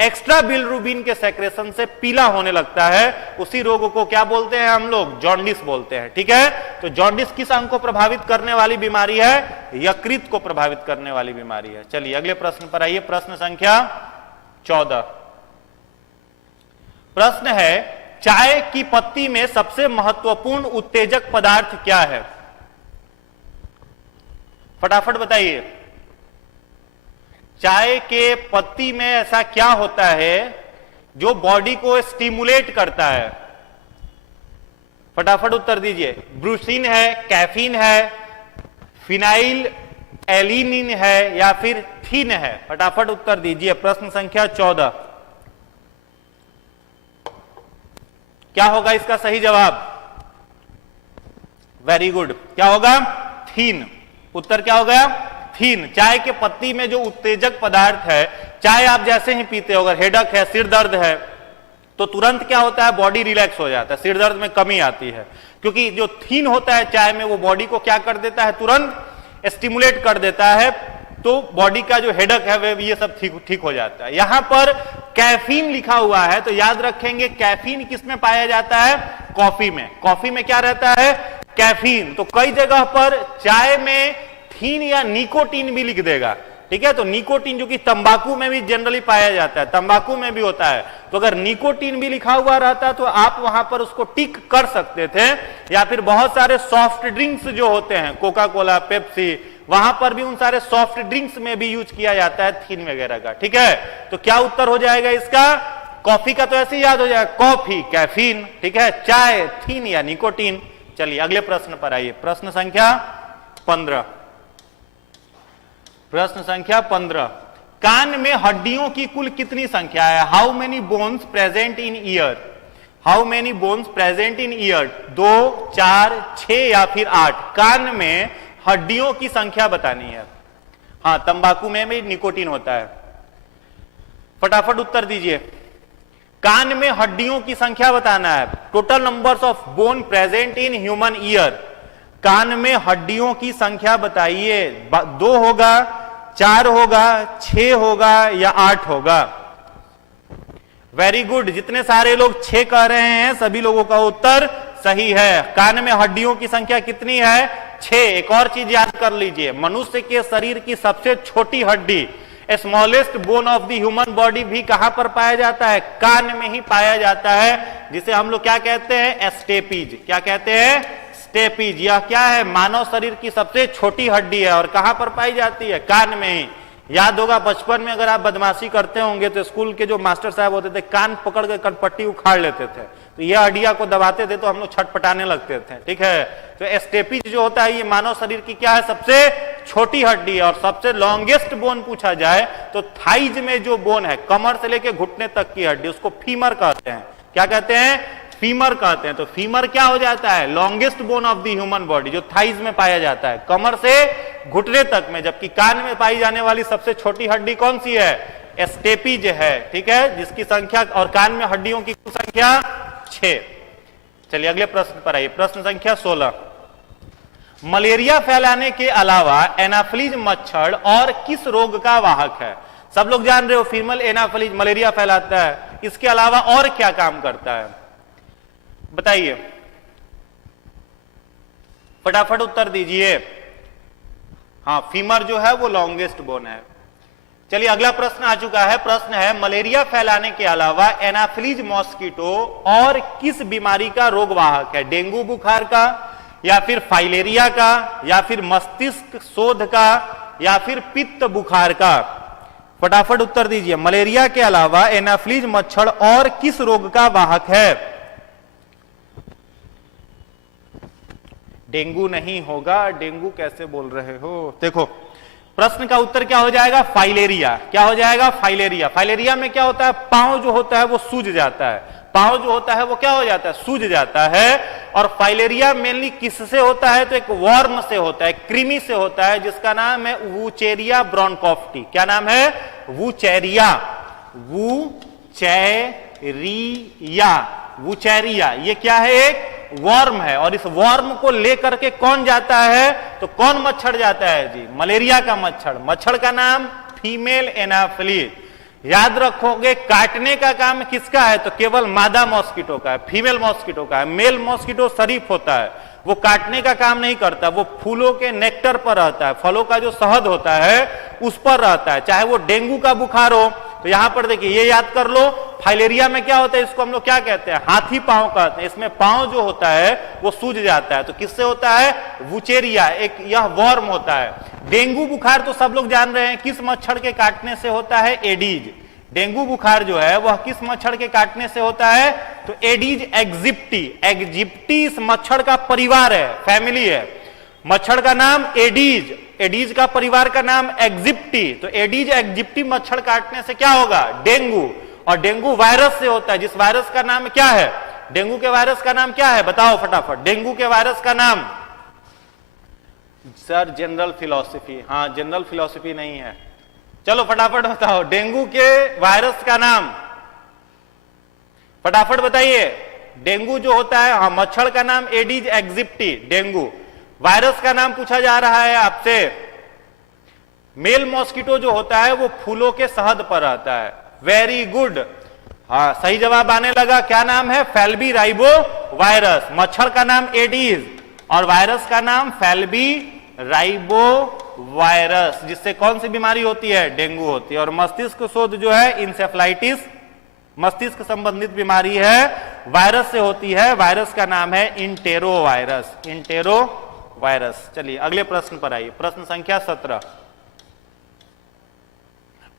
एक्स्ट्रा बिलरुबिन के सेक्रेशन से पीला होने लगता है। उसी रोग को क्या बोलते हैं हम लोग? जॉन्डिस बोलते हैं, ठीक है। तो जॉन्डिस किस अंग को प्रभावित करने वाली बीमारी है? यकृत को प्रभावित करने वाली बीमारी है। चलिए अगले प्रश्न पर आइए। प्रश्न संख्या 14। प्रश्न है, चाय की पत्ती में सबसे महत्वपूर्ण उत्तेजक पदार्थ क्या है? फटाफट बताइए। चाय के पत्ती में ऐसा क्या होता है जो बॉडी को स्टिमुलेट करता है? फटाफट उत्तर दीजिए। ब्रूसिन है, कैफीन है, फिनाइल एलिनिन है, या फिर थीन है? फटाफट उत्तर दीजिए। प्रश्न संख्या 14। क्या होगा इसका सही जवाब? Very good. क्या होगा? थीन। उत्तर क्या होगा? थीन। चाय के पत्ती में जो उत्तेजक पदार्थ है, चाय आप जैसे ही पीते हो, अगर हेडक है, सिर दर्द है, तो तुरंत क्या होता है? बॉडी रिलैक्स हो जाता है, सिर दर्द में कमी आती है, क्योंकि जो थीन होता है चाय में वो बॉडी को क्या कर देता है? तुरंत स्टिमुलेट कर देता है, तो बॉडी का जो हेडक है वे ये सब ठीक हो जाता है। यहां पर कैफीन लिखा हुआ है, तो याद रखेंगे कैफीन किसमें पाया जाता है? कॉफी में। कॉफी में क्या रहता है? कैफीन। तो कई जगह पर चाय में थीन या निकोटीन भी लिख देगा, ठीक है। तो निकोटीन जो कि तंबाकू में भी जनरली पाया जाता है, तंबाकू में भी होता है, तो अगर निकोटीन भी लिखा हुआ रहता तो आप वहां पर उसको टिक कर सकते थे। या फिर बहुत सारे सॉफ्ट ड्रिंक्स जो होते हैं, कोका कोला, पेप्सी, वहां पर भी उन सारे सॉफ्ट ड्रिंक्स में भी यूज किया जाता है थीन वगैरह का, ठीक है। तो क्या उत्तर हो जाएगा इसका? कॉफी का तो ऐसे ही याद हो जाएगा, कॉफी कैफीन, ठीक है। चाय थीन या निकोटीन। चलिए अगले प्रश्न पर आइए। प्रश्न संख्या 15। प्रश्न संख्या 15। कान में हड्डियों की कुल कितनी संख्या है? How many bones present in year? How many bones present in year? 2, 4, 6 या फिर 8? कान में हड्डियों की संख्या बतानी है। हाँ, तंबाकू में भी निकोटीन होता है। फटाफट उत्तर दीजिए। कान में हड्डियों की संख्या बताना है। Total numbers of bone present in human ear. कान में हड्डियों की संख्या बताइए। 2 होगा, 4 होगा, 6 होगा या 8 होगा? Very good. जितने सारे लोग 6 कह रहे हैं सभी लोगों का उत्तर सही है। कान में हड्डियों की संख्या कितनी है? 6। एक और चीज याद कर लीजिए, मनुष्य के शरीर की सबसे छोटी हड्डी, smallest bone of the human body भी कहां पर पाया जाता है? कान में ही पाया जाता है, जिसे हम लोग क्या कहते हैं? स्टेपीज। क्या कहते हैं? स्टेपीज। यह क्या है? मानव शरीर की सबसे छोटी हड्डी है, और कहां पर पाई जाती है? कान में ही। याद होगा बचपन में अगर आप बदमाशी करते होंगे तो स्कूल के जो मास्टर साहब होते थे कान पकड़ के कनपट्टी उखाड़ लेते थे, तो ये हड्डियां को दबाते थे तो हम लोग छटपटाने लगते थे। ठीक है, तो स्टेपीज जो होता है ये मानव शरीर की क्या है, सबसे छोटी हड्डी है। और सबसे लॉन्गेस्ट बोन पूछा जाए तो थाइज में जो बोन है, कमर से लेके घुटने तक की हड्डी, उसको फीमर कहते हैं। क्या कहते हैं? फीमर कहते हैं। तो फीमर क्या हो जाता है? Longest bone of the human body, जो थाइज में पाया जाता है, कमर से घुटने तक में। जबकि कान में पाई जाने वाली सबसे छोटी हड्डी कौन सी है? स्टेपीज है। ठीक है, जिसकी संख्या, और कान में हड्डियों की कुल संख्या 6। चलिए अगले प्रश्न पर आइए, प्रश्न संख्या 16। मलेरिया फैलाने के अलावा एनाफ्लीज मच्छर और किस रोग का वाहक है? सब लोग जान रहे हो फीमेल एनाफ्लीज मलेरिया फैलाता है, इसके अलावा और क्या काम करता है बताइए, फटाफट उत्तर दीजिए। हाँ, फीमर जो है वो लॉन्गेस्ट बोन है। चलिए अगला प्रश्न आ चुका है। प्रश्न है मलेरिया फैलाने के अलावा एनाफ्लीज मॉस्किटो और किस बीमारी का रोगवाहक है? डेंगू बुखार का, या फिर फाइलेरिया का, या फिर मस्तिष्क शोथ का, या फिर पित्त बुखार का? फटाफट उत्तर दीजिए। मलेरिया के अलावा एनाफ्लीज मच्छर और किस रोग का वाहक है? डेंगू नहीं होगा, डेंगू कैसे बोल रहे हो? देखो प्रश्न का उत्तर क्या हो जाएगा? फाइलेरिया। क्या हो जाएगा? फाइलेरिया। फाइलेरिया में क्या होता है? पांव जो होता है वो सूज जाता है, पांव जो होता है वो क्या हो जाता है? सूज जाता है। और फाइलेरिया मेनली किससे होता है? तो एक वर्म से होता है, कृमि से होता है, जिसका नाम है वूचेरिया ब्रोंकोफ्टी। क्या नाम है? वूचेरिया, वूचेरिया, वूचेरिया। ये क्या है? एक वर्म है। और इस वर्म को लेकर के कौन जाता है? तो कौन मच्छर जाता है जी? मलेरिया का मच्छर। मच्छर का नाम फीमेल एनाफ्लीज। याद रखोगे काटने का काम किसका है? तो केवल मादा मॉस्किटो का है, फीमेल मॉस्किटो का है। मेल मॉस्किटो शरीफ होता है, वो काटने का काम नहीं करता, वो फूलों के नेक्टर पर रहता है, फलों का जो शहद होता है उस पर रहता है। चाहे वो डेंगू का बुखार हो, तो यहां पर देखिए ये याद कर लो, फाइलेरिया में क्या होता है? इसको हम लोग क्या कहते हैं? हाथी पांव कहते हैं। इसमें पांव जो होता है वो सूज जाता है। तो किससे होता है? वूचेरिया, एक यह वर्म होता है। डेंगू बुखार तो सब लोग जान रहे हैं किस मच्छर के काटने से होता है? एडीज। डेंगू बुखार जो है वह किस मच्छर के काटने से होता है? तो एडीज एग्जिप्टी। एग्जिप्टी इस मच्छर का परिवार है, फैमिली है। मच्छर का नाम एडीज, एडीज का परिवार का नाम एग्जिप्टी। तो एडीज एग्जिप्टी मच्छर काटने से क्या होगा? डेंगू। और डेंगू वायरस से होता है, जिस वायरस का नाम क्या है? डेंगू के वायरस का नाम क्या है? बताओ फटाफट। डेंगू के वायरस का नाम? Sir general philosophy. हाँ, जनरल फिलॉसफी नहीं है। चलो फटाफट बताओ, डेंगू के वायरस का नाम फटाफट बताइए। डेंगू जो होता है, हाँ, मच्छर का नाम एडीज एग्जिप्टी, डेंगू। वायरस का नाम पूछा जा रहा है आपसे। मेल मॉस्किटो जो होता है वो फूलों के शहद पर रहता है। वेरी गुड, हाँ सही जवाब आने लगा। क्या नाम है? फैल्बी राइबो वायरस। मच्छर का नाम एडीज और वायरस का नाम फैल्बी राइबो वायरस, जिससे कौन सी बीमारी होती है? डेंगू होती है। और मस्तिष्क शोथ जो है इंसेफ्लाइटिस, मस्तिष्क संबंधित बीमारी है, वायरस से होती है। वायरस का नाम है इंटेरो वायरस, इंटेरो वायरस। चलिए अगले प्रश्न पर आइए, प्रश्न संख्या 17।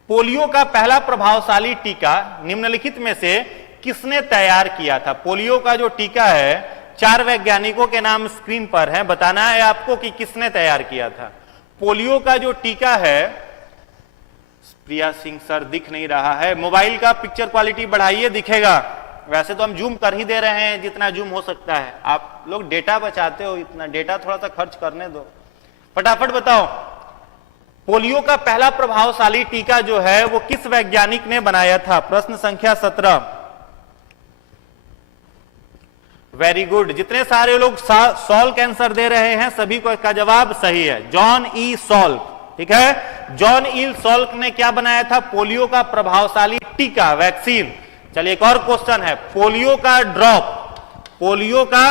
पोलियो का पहला प्रभावशाली टीका निम्नलिखित में से किसने तैयार किया था? पोलियो का जो टीका है 4 वैज्ञानिकों के नाम स्क्रीन पर है, बताना है आपको कि किसने तैयार किया था। पोलियो का जो टीका है, प्रिया सिंह सर दिख नहीं रहा है, मोबाइल का पिक्चर क्वालिटी बढ़ाइए, दिखेगा। वैसे तो हम जूम कर ही दे रहे हैं जितना जूम हो सकता है, आप लोग डेटा बचाते हो, इतना डेटा थोड़ा सा खर्च करने दो। फटाफट बताओ, पोलियो का पहला प्रभावशाली टीका जो है वो किस वैज्ञानिक ने बनाया था? प्रश्न संख्या 17। वेरी गुड, जितने सारे लोग सॉल्क आंसर दे रहे हैं सभी को इसका जवाब सही है, जॉन ई सॉल्क। ठीक है, जॉन ई सॉल्क ने क्या बनाया था? पोलियो का प्रभावशाली टीका, वैक्सीन। चलिए एक और क्वेश्चन है, पोलियो का ड्रॉप, पोलियो का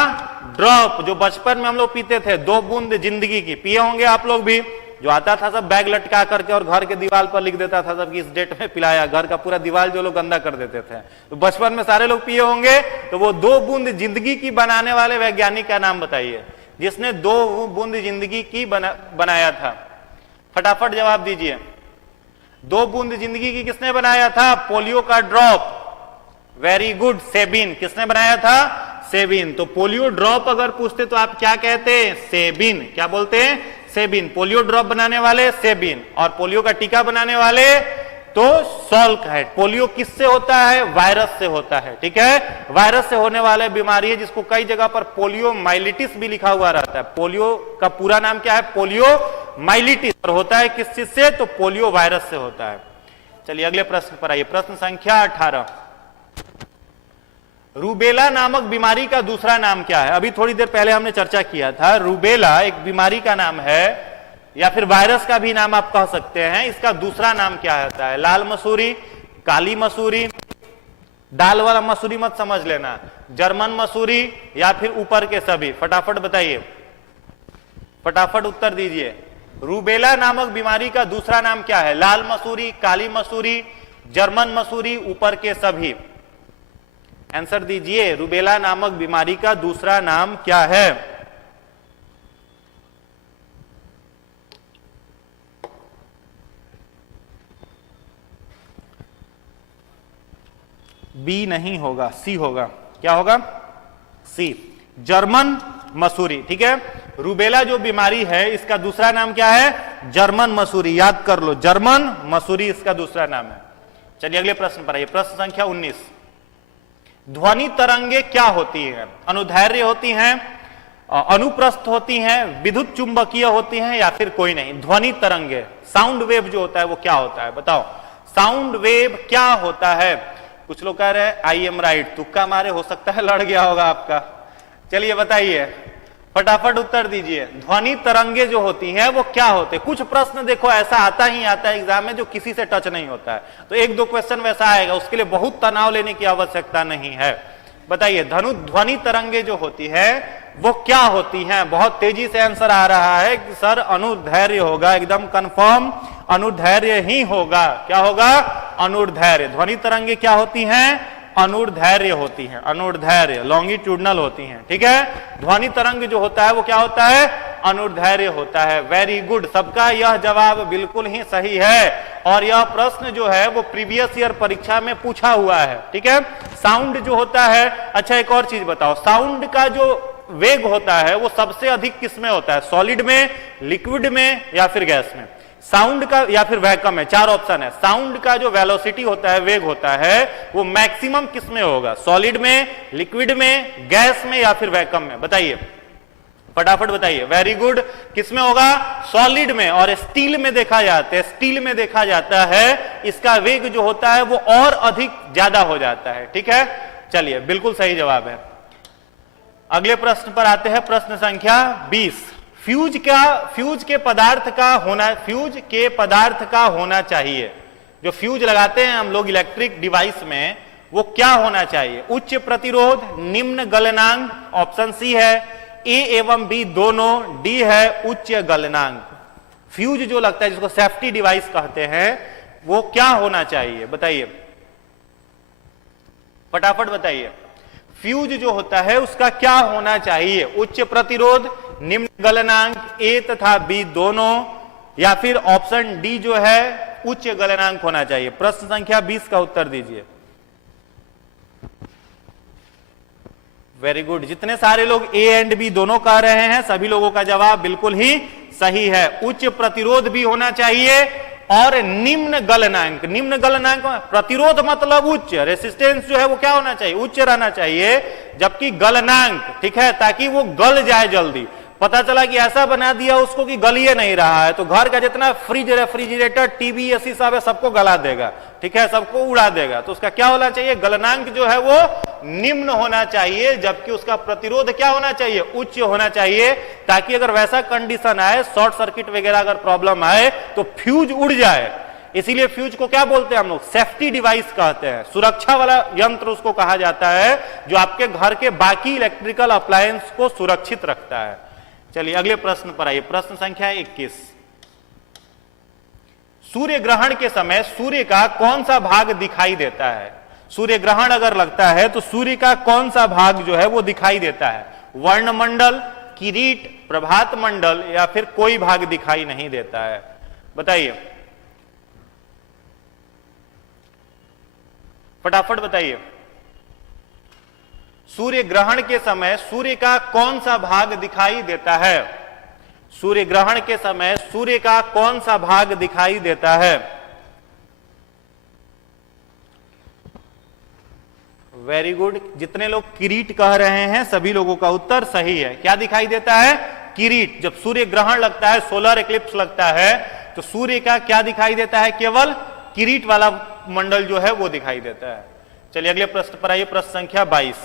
ड्रॉप जो बचपन में हम लोग पीते थे, 2 बूंद जिंदगी की, पिए होंगे आप लोग भी, जो आता था सब बैग लटका करके और घर के दीवार पर लिख देता था सब कि इस डेट में पिलाया, घर का पूरा दीवार जो लोग गंदा कर देते थे, तो बचपन में सारे लोग पिए होंगे। तो वो 2 बूंद जिंदगी की बनाने वाले वैज्ञानिक का नाम बताइए, जिसने 2 बूंद जिंदगी की बनाया था। फटाफट जवाब दीजिए। दो बूंद जिंदगी की किसने बनाया था? पोलियो का ड्रॉप। Very good, Sabin. किसने बनाया था? सेबिन। तो पोलियो ड्रॉप अगर पूछते तो आप क्या कहते हैं? सेबिन। क्या बोलते हैं? सेबिन। पोलियो ड्रॉप बनाने वाले सेबिन, और पोलियो का टीका बनाने वाले तो सॉल्क है। पोलियो किससे होता है? वायरस से होता है। ठीक है, वायरस से होने वाला बीमारी है जिसको कई जगह पर पोलियो माइलिटिस भी लिखा हुआ रहता है। पोलियो का पूरा नाम क्या है? Polio myelitis. और होता है किस चीज से? तो पोलियो वायरस से होता है। चलिए अगले प्रश्न पर आइए। प्रश्न संख्या 18। रूबेला नामक बीमारी का दूसरा नाम क्या है? अभी थोड़ी देर पहले हमने चर्चा किया था। रूबेला एक बीमारी का नाम है, या फिर वायरस का भी नाम आप कह सकते हैं। इसका दूसरा नाम क्या होता है? लाल मसूरी, काली मसूरी, दाल वाला मसूरी मत समझ लेना, जर्मन मसूरी, या फिर ऊपर के सभी। फटाफट बताइए, फटाफट उत्तर दीजिए। रूबेला नामक बीमारी का दूसरा नाम क्या है? लाल मसूरी, काली मसूरी, जर्मन मसूरी, ऊपर के सभी। आंसर दीजिए, रूबेला नामक बीमारी का दूसरा नाम क्या है? बी नहीं होगा, सी होगा। क्या होगा? सी, जर्मन मसूरी। ठीक है, रूबेला जो बीमारी है इसका दूसरा नाम क्या है? जर्मन मसूरी। याद कर लो, जर्मन मसूरी इसका दूसरा नाम है। चलिए अगले प्रश्न पर आइए। प्रश्न संख्या 19। ध्वनि तरंगे क्या होती हैं? अनुदैर्घ्य होती हैं, अनुप्रस्थ होती हैं, विद्युत चुंबकीय होती हैं, या फिर कोई नहीं? ध्वनि तरंगे, साउंड वेव जो होता है वो क्या होता है? बताओ, साउंड वेव क्या होता है? कुछ लोग कह रहे हैं आई एम राइट, तुक्का मारे, हो सकता है लड़ गया होगा आपका। चलिए बताइए, फटाफट उत्तर दीजिए। ध्वनि तरंगे जो होती हैं वो क्या होते हैं? कुछ प्रश्न देखो ऐसा आता ही आता है एग्जाम में जो किसी से टच नहीं होता है, तो एक दो क्वेश्चन वैसा आएगा, उसके लिए बहुत तनाव लेने की आवश्यकता नहीं है। बताइए, ध्वनि तरंगे जो होती है वो क्या होती हैं? बहुत तेजी से आंसर आ रहा है कि सर अनुदैर्घ्य होगा, एकदम कंफर्म अनुदैर्घ्य ही होगा। क्या होगा? अनुदैर्घ्य। ध्वनि तरंगे क्या होती हैं? अनुदैर्घ्य होती हैं, अनुदैर्घ्य, लॉन्गिट्यूडनल होती हैं। ठीक है, ध्वनि तरंग जो होता है वो क्या होता है? अनुदैर्घ्य होता है। वेरी गुड, सबका यह जवाब बिल्कुल ही सही है, और यह प्रश्न जो है वो प्रीवियस ईयर परीक्षा में पूछा हुआ है। ठीक है, साउंड जो होता है, अच्छा एक और चीज बताओ, साउंड का जो वेग होता है वो सबसे अधिक किस में होता है? सॉलिड में, लिक्विड में, या फिर गैस में? साउंड का, या फिर वैक्यूम में? चार ऑप्शन है। साउंड का जो वेलोसिटी होता है, वेग होता है, वो मैक्सिमम किस में होगा? सॉलिड में, लिक्विड में, गैस में, या फिर वैक्यूम में? बताइए, फटाफट बताइए। वेरी गुड, किस में होगा? सॉलिड में। और स्टील में देखा जाता है, स्टील में देखा जाता है इसका वेग जो होता है वो और अधिक ज्यादा हो जाता है। ठीक है, चलिए बिल्कुल सही जवाब है। अगले प्रश्न पर आते हैं, प्रश्न संख्या 20। फ्यूज के पदार्थ का होना चाहिए। जो फ्यूज लगाते हैं हम लोग इलेक्ट्रिक डिवाइस में, वो क्या होना चाहिए? उच्च प्रतिरोध, निम्न गलनांक, ऑप्शन सी है ए एवं बी दोनों, डी है उच्च गलनांक। फ्यूज जो लगता है जिसको सेफ्टी डिवाइस कहते हैं, वो क्या होना चाहिए? बताइए, फटाफट बताइए। फ्यूज जो होता है उसका क्या होना चाहिए? उच्च प्रतिरोध, निम्न गलनांक, ए तथा बी दोनों, या फिर ऑप्शन डी जो है उच्च गलनांक होना चाहिए। प्रश्न संख्या 20 का उत्तर दीजिए। वेरी गुड, जितने सारे लोग ए एंड बी दोनों कह रहे हैं सभी लोगों का जवाब बिल्कुल ही सही है। उच्च प्रतिरोध भी होना चाहिए और निम्न गलनांक। निम्न गलनांक प्रतिरोध मतलब उच्च, रेसिस्टेंस जो है वो क्या होना चाहिए? उच्च रहना चाहिए, जबकि गलनांक, ठीक है, ताकि वो गल जाए जल्दी। पता चला कि ऐसा बना दिया उसको कि गलिए नहीं रहा है, तो घर का जितना फ्रिज, रेफ्रिजरेटर, टीवी, एसी सब है सबको गला देगा। ठीक है, सबको उड़ा देगा। तो उसका क्या होना चाहिए? गलनांक जो है वो निम्न होना चाहिए, जबकि उसका प्रतिरोध क्या होना चाहिए? उच्च होना चाहिए, ताकि अगर वैसा कंडीशन आए, शॉर्ट सर्किट वगैरह अगर प्रॉब्लम आए तो फ्यूज उड़ जाए। इसीलिए फ्यूज को क्या बोलते हैं हम लोग? सेफ्टी डिवाइस कहते हैं। सुरक्षा वाला यंत्र उसको कहा जाता है, जो आपके घर के बाकी इलेक्ट्रिकल अप्लायंस को सुरक्षित रखता है। चलिए अगले प्रश्न पर आइए। प्रश्न संख्या 21। सूर्य ग्रहण के समय सूर्य का कौन सा भाग दिखाई देता है? सूर्य ग्रहण अगर लगता है तो सूर्य का कौन सा भाग जो है वो दिखाई देता है? वर्णमंडल, किरीट, प्रभात मंडल, या फिर कोई भाग दिखाई नहीं देता है? बताइए, फटाफट बताइए। सूर्य ग्रहण के समय सूर्य का कौन सा भाग दिखाई देता है? सूर्य ग्रहण के समय सूर्य का कौन सा भाग दिखाई देता है? Very good. जितने लोग किरीट कह रहे हैं सभी लोगों का उत्तर सही है। क्या दिखाई देता है? किरीट। जब सूर्य ग्रहण लगता है, सोलर एक्लिप्स लगता है, तो सूर्य का क्या दिखाई देता है? केवल किरीट वाला मंडल जो है वो दिखाई देता है। चलिए अगले प्रश्न पर आइए। प्रश्न संख्या 22।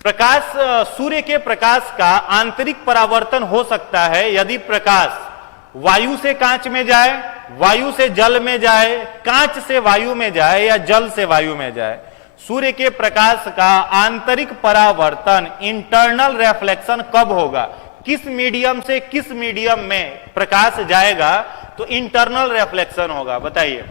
प्रकाश, सूर्य के प्रकाश का आंतरिक परावर्तन हो सकता है यदि प्रकाश वायु से कांच में जाए, वायु से जल में जाए, कांच से वायु में जाए या जल से वायु में जाए। सूर्य के प्रकाश का आंतरिक परावर्तन, इंटरनल रिफ्लेक्शन कब होगा? किस मीडियम से किस मीडियम में प्रकाश जाएगा तो इंटरनल रिफ्लेक्शन होगा? बताइए।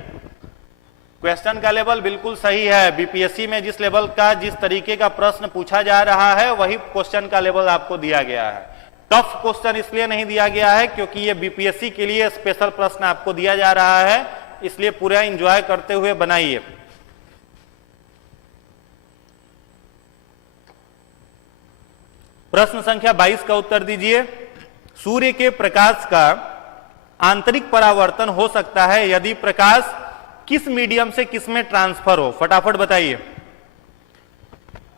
क्वेश्चन का लेवल बिल्कुल सही है। बीपीएससी में जिस लेवल का, जिस तरीके का प्रश्न पूछा जा रहा है वही क्वेश्चन का लेवल आपको दिया गया है। टफ क्वेश्चन इसलिए नहीं दिया गया है क्योंकि ये बीपीएससी के लिए स्पेशल प्रश्न आपको दिया जा रहा है, इसलिए पूरा एंजॉय करते हुए बनाइए। प्रश्न संख्या 22 का उत्तर दीजिए। सूर्य के प्रकाश का आंतरिक परावर्तन हो सकता है यदि प्रकाश किस मीडियम से किस में ट्रांसफर हो? फटाफट बताइए।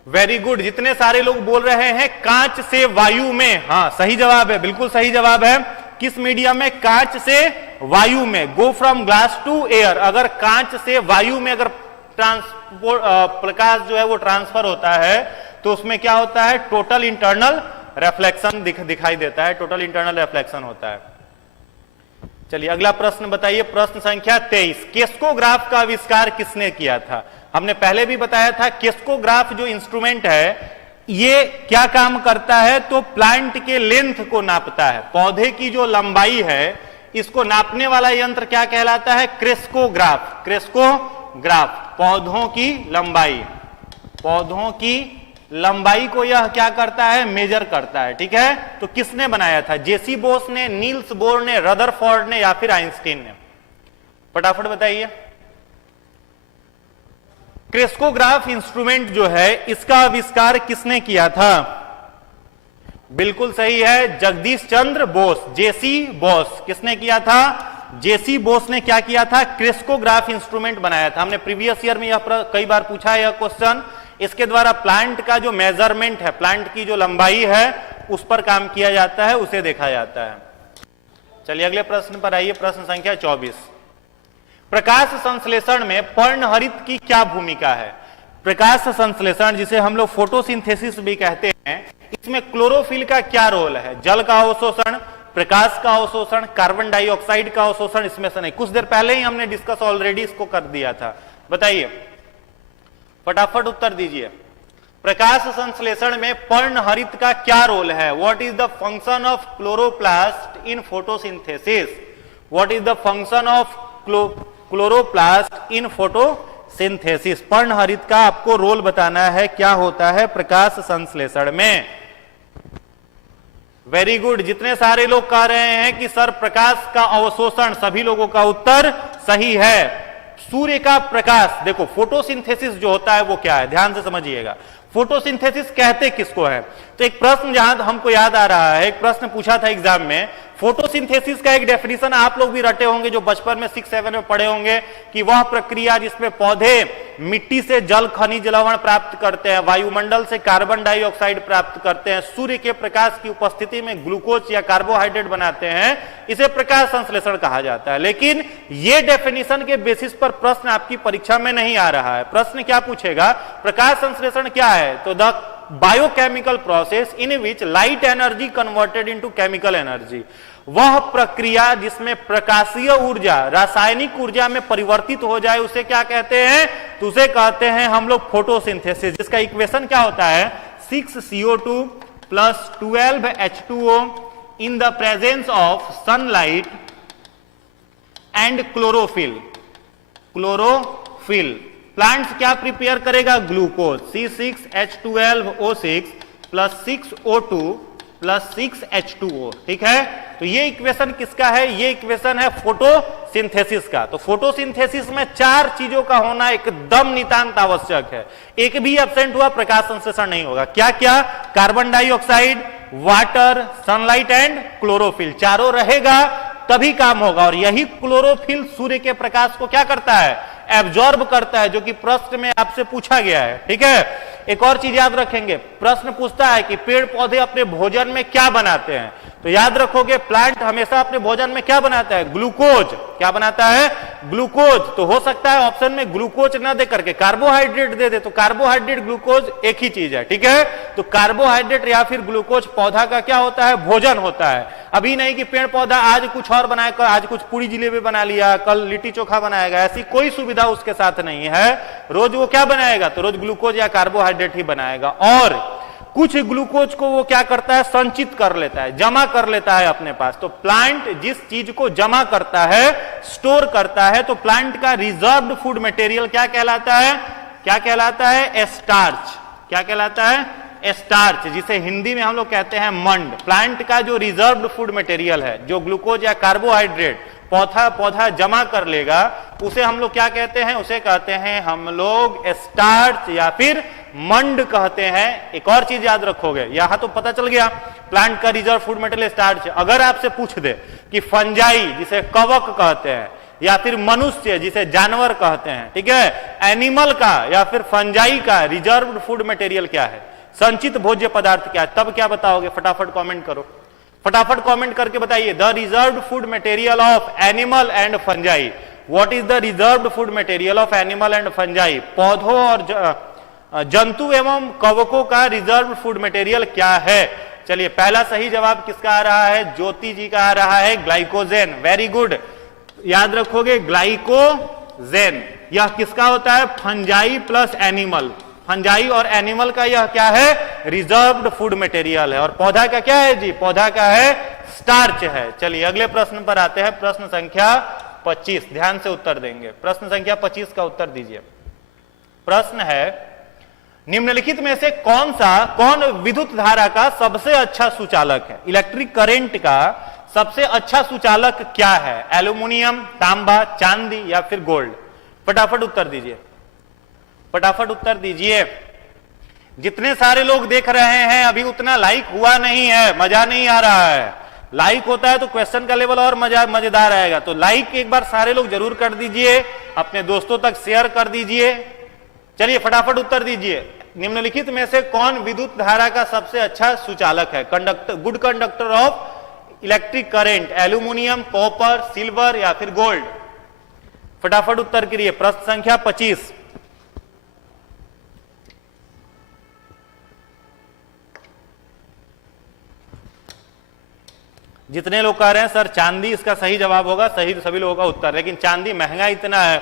Very good. जितने सारे लोग बोल रहे हैं कांच से वायु में, हाँ सही जवाब है, बिल्कुल सही जवाब है। किस मीडियम में? कांच से वायु में। Go from glass to air. अगर कांच से वायु में अगर ट्रांसपोर्ट प्रकाश जो है वो ट्रांसफर होता है तो उसमें क्या होता है? टोटल इंटरनल रिफ्लेक्शन दिखाई देता है, टोटल इंटरनल रिफ्लेक्शन होता है। चलिए अगला प्रश्न बताइए। प्रश्न संख्या 23। केस्कोग्राफ का आविष्कार किसने किया था? हमने पहले भी बताया था केस्कोग्राफ जो इंस्ट्रूमेंट है ये क्या काम करता है? तो प्लांट के लेंथ को नापता है, पौधे की जो लंबाई है इसको नापने वाला यंत्र क्या कहलाता है? क्रेस्कोग्राफ। क्रेस्कोग्राफ पौधों की लंबाई, पौधों की लंबाई को यह क्या करता है? मेजर करता है। ठीक है, तो किसने बनाया था? जेसी बोस ने, नील्स बोर ने, रदरफोर्ड ने या फिर आइंस्टीन ने? फटाफट बताइए। क्रेस्कोग्राफ इंस्ट्रूमेंट जो है इसका आविष्कार किसने किया था? बिल्कुल सही है, जगदीश चंद्र बोस, जेसी बोस। किसने किया था? जेसी बोस ने क्या किया था? क्रेस्कोग्राफ इंस्ट्रूमेंट बनाया था। हमने प्रीवियस ईयर में यह कई बार पूछा है यह क्वेश्चन। इसके द्वारा प्लांट का जो मेजरमेंट है, प्लांट की जो लंबाई है उस पर काम किया जाता है, उसे देखा जाता है। चलिए अगले प्रश्न पर आइए। प्रश्न संख्या 24। प्रकाश संश्लेषण में पर्णहरित की क्या भूमिका है? प्रकाश संश्लेषण जिसे हम लोग फोटोसिंथेसिस भी कहते हैं, इसमें क्लोरोफिल का क्या रोल है? जल का अवशोषण, प्रकाश का अवशोषण, कार्बन डाइऑक्साइड का अवशोषण, इसमें से नहीं। कुछ देर पहले ही हमने डिस्कस ऑलरेडी इसको कर दिया था। बताइए, फटाफट उत्तर दीजिए। प्रकाश संश्लेषण में पर्णहरित का क्या रोल है? What is the function of chloroplast in photosynthesis? What is the function of chloroplast in photosynthesis? पर्णहरित का आपको रोल बताना है, क्या होता है प्रकाश संश्लेषण में। Very good. जितने सारे लोग कह रहे हैं कि सर प्रकाश का अवशोषण, सभी लोगों का उत्तर सही है। सूर्य का प्रकाश, देखो फोटोसिंथेसिस जो होता है वो क्या है, ध्यान से समझिएगा। फोटोसिंथेसिस कहते किसको है? तो एक प्रश्न जहां हमको याद आ रहा है, एक प्रश्न पूछा था एग्जाम में, फोटोसिंथेसिस का एक डेफिनेशन आप लोग भी रटे होंगे जो बचपन में 6-7 में पढ़े होंगे कि वह प्रक्रिया जिसमें पौधे मिट्टी से जल खनिज लवण प्राप्त करते हैं, वायुमंडल से कार्बन डाइऑक्साइड प्राप्त करते हैं, सूर्य के प्रकाश की उपस्थिति में ग्लूकोज या कार्बोहाइड्रेट बनाते हैं, इसे प्रकाश संश्लेषण कहा जाता है। लेकिन यह डेफिनेशन के बेसिस पर प्रश्न आपकी परीक्षा में नहीं आ रहा है। प्रश्न क्या पूछेगा? प्रकाश संश्लेषण क्या है? तो the biochemical process in which light energy converted into chemical energy, वह प्रक्रिया जिसमें प्रकाशीय ऊर्जा रासायनिक ऊर्जा में परिवर्तित हो जाए उसे क्या कहते हैं? तो उसे कहते हैं हम लोग फोटोसिंथेसिस, जिसका इक्वेशन क्या होता है? 6CO2 plus 12H2O in the presence of sunlight and chlorophyll. Chlorophyll plants क्या प्रिपेयर करेगा? Glucose. C6H12O6 plus 6O2 plus 6H2O, ठीक है। तो ये इक्वेशन किसका है? ये इक्वेशन है फोटोसिंथेसिस का। तो फोटोसिंथेसिस में 4 चीजों का होना एकदम नितांत आवश्यक है। एक भी एब्सेंट हुआ प्रकाश संश्लेषण नहीं होगा। क्या क्या? Carbon dioxide, water, sunlight and chlorophyll, चारों रहेगा तभी काम होगा। और यही क्लोरोफिल सूर्य के प्रकाश को क्या करता है? एब्जॉर्ब करता है, जो कि प्रश्न में आपसे पूछा गया है, ठीक है। एक और चीज याद रखेंगे, प्रश्न पूछता है कि पेड़ पौधे अपने भोजन में क्या बनाते हैं। तो याद रखोगे प्लांट हमेशा अपने भोजन में क्या बनाता है? ग्लूकोज। क्या बनाता है? ग्लूकोज। तो हो सकता है ऑप्शन में ग्लूकोज ना दे करके कार्बोहाइड्रेट दे दे, तो कार्बोहाइड्रेट ग्लूकोज एक ही चीज है, ठीक है। तो कार्बोहाइड्रेट या फिर ग्लूकोज पौधा का क्या होता है? भोजन होता है। अभी नहीं कि पेड़ पौधा आज कुछ और बनाएगा, आज कुछ पूरी जिलेबी बना लिया, कल लिट्टी चोखा बनाएगा, ऐसी कोई सुविधा उसके साथ नहीं है। रोज वो क्या बनाएगा? तो रोज ग्लूकोज या कार्बोहाइड्रेट ही बनाएगा। और कुछ ग्लूकोज को वो क्या करता है? संचित कर लेता है, जमा कर लेता है अपने पास। तो प्लांट जिस चीज को जमा करता है, स्टोर करता है, तो प्लांट का रिजर्व्ड फूड मटेरियल क्या कहलाता है? क्या कहलाता है? स्टार्च। क्या कहलाता है? स्टार्च, जिसे हिंदी में हम लोग कहते हैं मंड। प्लांट का जो रिजर्व्ड फूड मटेरियल है, जो ग्लूकोज या कार्बोहाइड्रेट पौधा जमा कर लेगा, उसे हम लोग क्या कहते हैं? उसे कहते हैं हम लोग स्टार्च या फिर मंड कहते हैं। एक और चीज याद रखोगे, यहां तो पता चल गया प्लांट का रिजर्व फूड मटेरियल स्टार्च। अगर आपसे पूछ दे कि फंजाई, जिसे कवक कहते हैं, या फिर मनुष्य, जिसे जानवर कहते हैं, ठीक है, एनिमल का या फिर फंजाई का रिजर्व फूड मटेरियल क्या है? संचित भोज्य पदार्थ क्या है? तब क्या बताओगे? फटाफट कमेंट करो, फटाफट कमेंट करके बताइए। The reserved food material of animal and fungi. What is the reserved food material of animal and fungi? पौधों और जंतु एवं कवकों का रिजर्व्ड फूड मटेरियल क्या है? चलिए, पहला सही जवाब किसका आ रहा है? ज्योति जी का आ रहा है, ग्लाइकोजेन। वेरी गुड, याद रखोगे ग्लाइकोजेन। यह किसका होता है? Fungi plus animal. फंजाई और एनिमल का यह क्या है? रिजर्व्ड फूड मटेरियल है। और पौधा का क्या है जी? पौधा का है स्टार्च है। चलिए अगले प्रश्न पर आते हैं, प्रश्न संख्या 25। ध्यान से उत्तर देंगे। प्रश्न संख्या 25 का उत्तर दीजिए। प्रश्न है, निम्नलिखित में से कौन विद्युत धारा का सबसे अच्छा सुचालक है? इलेक्ट्रिक करंट का सबसे अच्छा सुचालक क्या है? एल्यूमिनियम, तांबा, चांदी या फिर गोल्ड? फटाफट उत्तर दीजिए, फटाफट उत्तर दीजिए। जितने सारे लोग देख रहे हैं, अभी उतना लाइक हुआ नहीं है, मजा नहीं आ रहा है। लाइक होता है तो क्वेश्चन का लेवल और मजेदार आएगा। तो लाइक एक बार सारे लोग जरूर कर दीजिए, अपने दोस्तों तक शेयर कर दीजिए। चलिए फटाफट उत्तर दीजिए। निम्नलिखित में से कौन विद्युत धारा का सबसे अच्छा सुचालक है? Good conductor of electric current, aluminium, copper, silver या फिर गोल्ड? फटाफट उत्तर करिए। प्रश्न संख्या 25। जितने लोग कह रहे हैं सर चांदी इसका सही जवाब होगा, सही सभी लोगों का उत्तर, लेकिन चांदी महंगा इतना है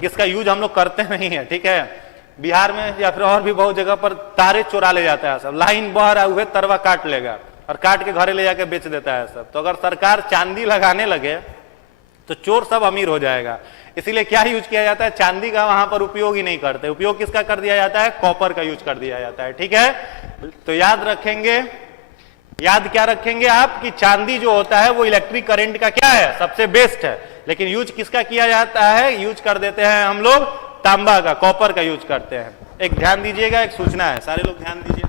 कि इसका यूज हम लोग करते नहीं है, ठीक है। बिहार में या फिर और भी बहुत जगह पर तारे चुरा ले जाता है सब, लाइन बह रहा हुए तरवा काट लेगा और काट के घरे ले जाके बेच देता है सब। तो अगर सरकार चांदी लगाने लगे तो चोर सब अमीर हो जाएगा। इसीलिए क्या यूज किया जाता है? चांदी का वहां पर उपयोग ही नहीं करते। उपयोग किसका कर दिया जाता है? कॉपर का यूज कर दिया जाता है, ठीक है। तो याद रखेंगे, याद क्या रखेंगे आप कि चांदी जो होता है वो इलेक्ट्रिक करंट का क्या है? सबसे बेस्ट है। लेकिन यूज किसका किया जाता है? यूज कर देते हैं हम लोग तांबा का, कॉपर का यूज करते हैं। एक ध्यान दीजिएगा, एक सूचना है, सारे लोग ध्यान दीजिए।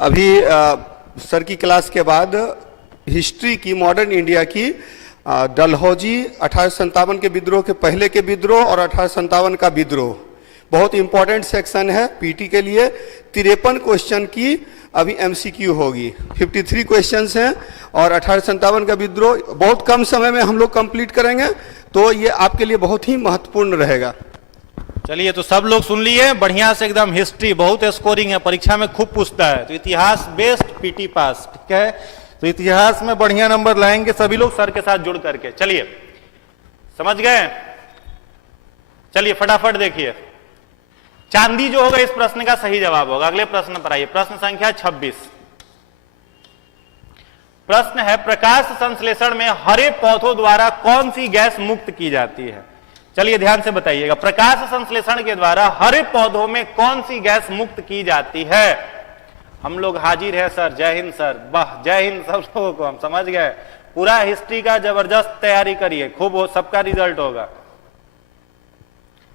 अभी सर की क्लास के बाद हिस्ट्री की, मॉडर्न इंडिया की, डलहौजी 1857 के विद्रोह के पहले के विद्रोह और 1857 का विद्रोह, बहुत इंपॉर्टेंट सेक्शन है पीटी के लिए। 53 क्वेश्चन की अभी एमसीक्यू होगी, 53 क्वेश्चंस हैं और 1857 का विद्रोह बहुत कम समय में हम लोग कंप्लीट करेंगे, तो ये आपके लिए बहुत ही महत्वपूर्ण रहेगा। चलिए, तो सब लोग सुन लिए बढ़िया से एकदम। हिस्ट्री बहुत स्कोरिंग है, परीक्षा में खूब पूछता है। तो इतिहास बेस्ट, पीटी पास, ठीक है। तो इतिहास में बढ़िया नंबर लाएंगे सभी लोग सर के साथ जुड़ करके। चलिए, समझ गए? चलिए फटाफट देखिए, चांदी जो होगा इस प्रश्न का सही जवाब होगा। अगले प्रश्न पर आइए, प्रश्न संख्या 26। प्रश्न है, प्रकाश संश्लेषण में हरे पौधों द्वारा कौन सी गैस मुक्त की जाती है? चलिए ध्यान से बताइएगा, प्रकाश संश्लेषण के द्वारा हरे पौधों में कौन सी गैस मुक्त की जाती है? हम लोग हाजिर है सर, जय हिंद सर, वाह जय हिंद सब लोगों को, हम समझ गए। पूरा हिस्ट्री का जबरदस्त तैयारी करिए, खूब सबका रिजल्ट होगा।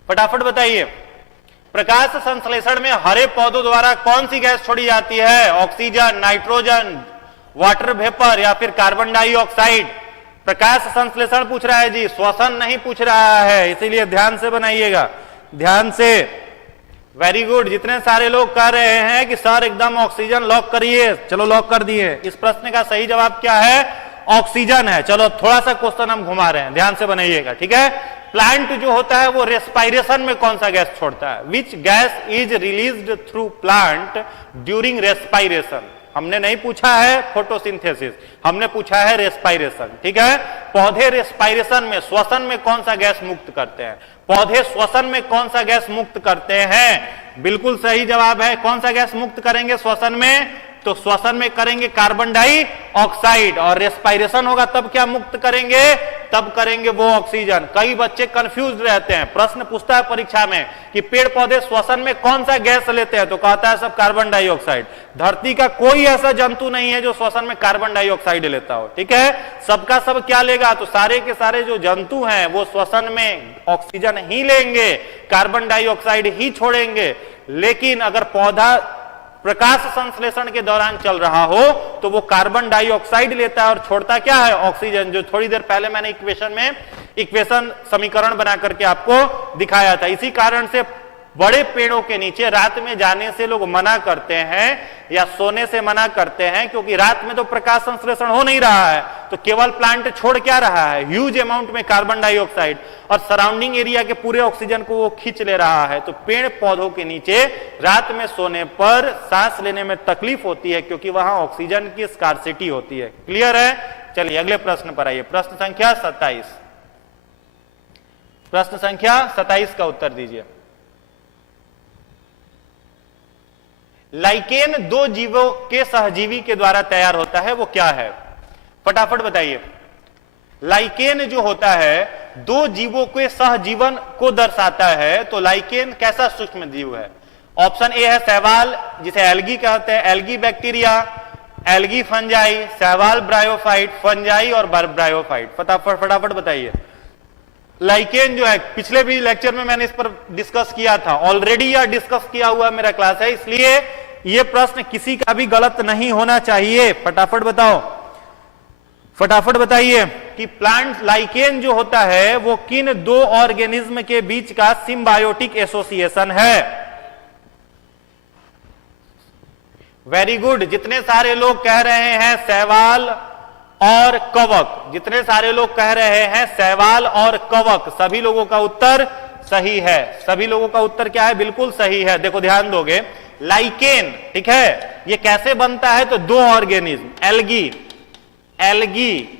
फटाफट बताइए, प्रकाश संश्लेषण में हरे पौधों द्वारा कौन सी गैस छोड़ी जाती है? ऑक्सीजन, नाइट्रोजन, वाटर वेपर या फिर कार्बन डाइऑक्साइड? प्रकाश संश्लेषण पूछ रहा है जी, श्वसन नहीं पूछ रहा है, इसीलिए ध्यान से बनाइएगा, ध्यान से। वेरी गुड, जितने सारे लोग कह रहे हैं कि सर एकदम ऑक्सीजन लॉक करिए, चलो लॉक कर दिए। इस प्रश्न का सही जवाब क्या है? ऑक्सीजन है। चलो थोड़ा सा क्वेश्चन हम घुमा रहे हैं, ध्यान से बनाइएगा, ठीक है। प्लांट जो होता है वो रेस्पायरेशन में कौन सा गैस छोड़ता है? Which gas is released through plant during respiration? हमने नहीं पूछा है फोटोसिंथेसिस, हमने पूछा है रेस्पायरेशन, ठीक है। पौधे रेस्पायरेशन में, श्वसन में कौन सा गैस मुक्त करते हैं? पौधे श्वसन में कौन सा गैस मुक्त करते हैं? बिल्कुल सही जवाब है, कौन सा गैस मुक्त करेंगे श्वसन में? तो श्वसन में करेंगे कार्बन डाइऑक्साइड, और रेस्पायरेशन होगा तब क्या मुक्त करेंगे? तब करेंगे वो ऑक्सीजन। कई बच्चे कंफ्यूज रहते हैं, प्रश्न पूछता है परीक्षा में कि पेड़ पौधे श्वसन में कौन सा गैस लेते हैं, तो कहता है सब कार्बन डाइऑक्साइड। धरती का कोई ऐसा जंतु नहीं है जो श्वसन में कार्बन डाइऑक्साइड लेता हो, ठीक है। सबका सब क्या लेगा? तो सारे के सारे जो जंतु हैं वो श्वसन में ऑक्सीजन ही लेंगे, कार्बन डाइऑक्साइड ही छोड़ेंगे। लेकिन अगर पौधा प्रकाश संश्लेषण के दौरान चल रहा हो तो वो कार्बन डाइऑक्साइड लेता है और छोड़ता क्या है? ऑक्सीजन, जो थोड़ी देर पहले मैंने इक्वेशन समीकरण बना करके आपको दिखाया था। इसी कारण से बड़े पेड़ों के नीचे रात में जाने से लोग मना करते हैं या सोने से मना करते हैं, क्योंकि रात में तो प्रकाश संश्लेषण हो नहीं रहा है, तो केवल प्लांट छोड़ क्या रहा है? ह्यूज अमाउंट में कार्बन डाइऑक्साइड, और सराउंडिंग एरिया के पूरे ऑक्सीजन को वो खींच ले रहा है। तो पेड़ पौधों के नीचे रात में सोने पर सांस लेने में तकलीफ होती है, क्योंकि वहां ऑक्सीजन की स्कार्सिटी होती है। क्लियर है? चलिए अगले प्रश्न पर आइए। प्रश्न संख्या 27, प्रश्न संख्या 27 का उत्तर दीजिए। लाइकेन दो जीवों के सहजीवी के द्वारा तैयार होता है, वो क्या है? फटाफट बताइए। लाइकेन जो होता है दो जीवों के सहजीवन को दर्शाता है, तो लाइकेन कैसा सूक्ष्म जीव है? ऑप्शन ए है शैवाल, जिसे एल्गी कहते हैं, एल्गी बैक्टीरिया, एल्गी फंजाई, शैवाल ब्रायोफाइट, फंजाई और ब्रायोफाइट। फटाफट बताइए। लाइकेन जो है, पिछले भी लेक्चर में मैंने इस पर डिस्कस किया था, ऑलरेडी यह डिस्कस किया हुआ मेरा क्लास है, इसलिए यह प्रश्न किसी का भी गलत नहीं होना चाहिए। फटाफट बताओ, फटाफट बताइए कि प्लांट लाइकेन जो होता है वो किन दो ऑर्गेनिज्म के बीच का सिम्बायोटिक एसोसिएशन है? वेरी गुड, जितने सारे लोग कह रहे हैं शैवाल और कवक, जितने सारे लोग कह रहे हैं शैवाल और कवक, सभी लोगों का उत्तर सही है। सभी लोगों का उत्तर क्या है? बिल्कुल सही है। देखो ध्यान दोगे, लाइकेन, ठीक है, ये कैसे बनता है? तो दो ऑर्गेनिज्म, एल्गी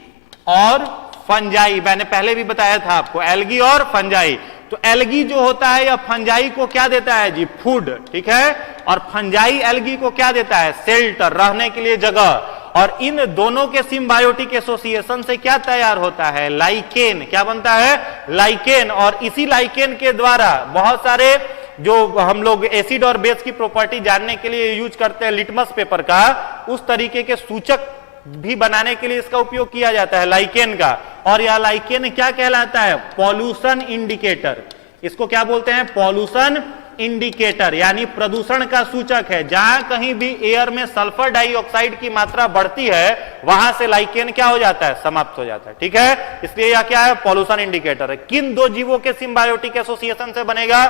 और फंजाई, मैंने पहले भी बताया था आपको, एल्गी और फंजाई। तो एल्गी जो होता है या फंजाई को क्या देता है जी? फूड, ठीक है, और फंजाई एल्गी को क्या देता है? शेल्टर, रहने के लिए जगह। और इन दोनों के सिम्बायोटिक एसोसिएशन से क्या तैयार होता है? लाइकेन। क्या बनता है? लाइकेन। और इसी लाइकेन के द्वारा बहुत सारे जो हम लोग एसिड और बेस की प्रॉपर्टी जानने के लिए यूज करते हैं लिटमस पेपर का, उस तरीके के सूचक भी बनाने के लिए इसका उपयोग किया जाता है लाइकेन का। और यह लाइकेन क्या कहलाता है? Pollution indicator. इसको क्या बोलते हैं? पॉल्यूशन इंडिकेटर, यानी प्रदूषण का सूचक है। जहां कहीं भी एयर में सल्फर डाइऑक्साइड की मात्रा बढ़ती है, वहां से लाइकेन क्या हो जाता है? समाप्त हो जाता है, ठीक है। इसलिए यह क्या है? पॉल्यूशन इंडिकेटर है। किन दो जीवों के सिम्बायोटिक एसोसिएशन से बनेगा?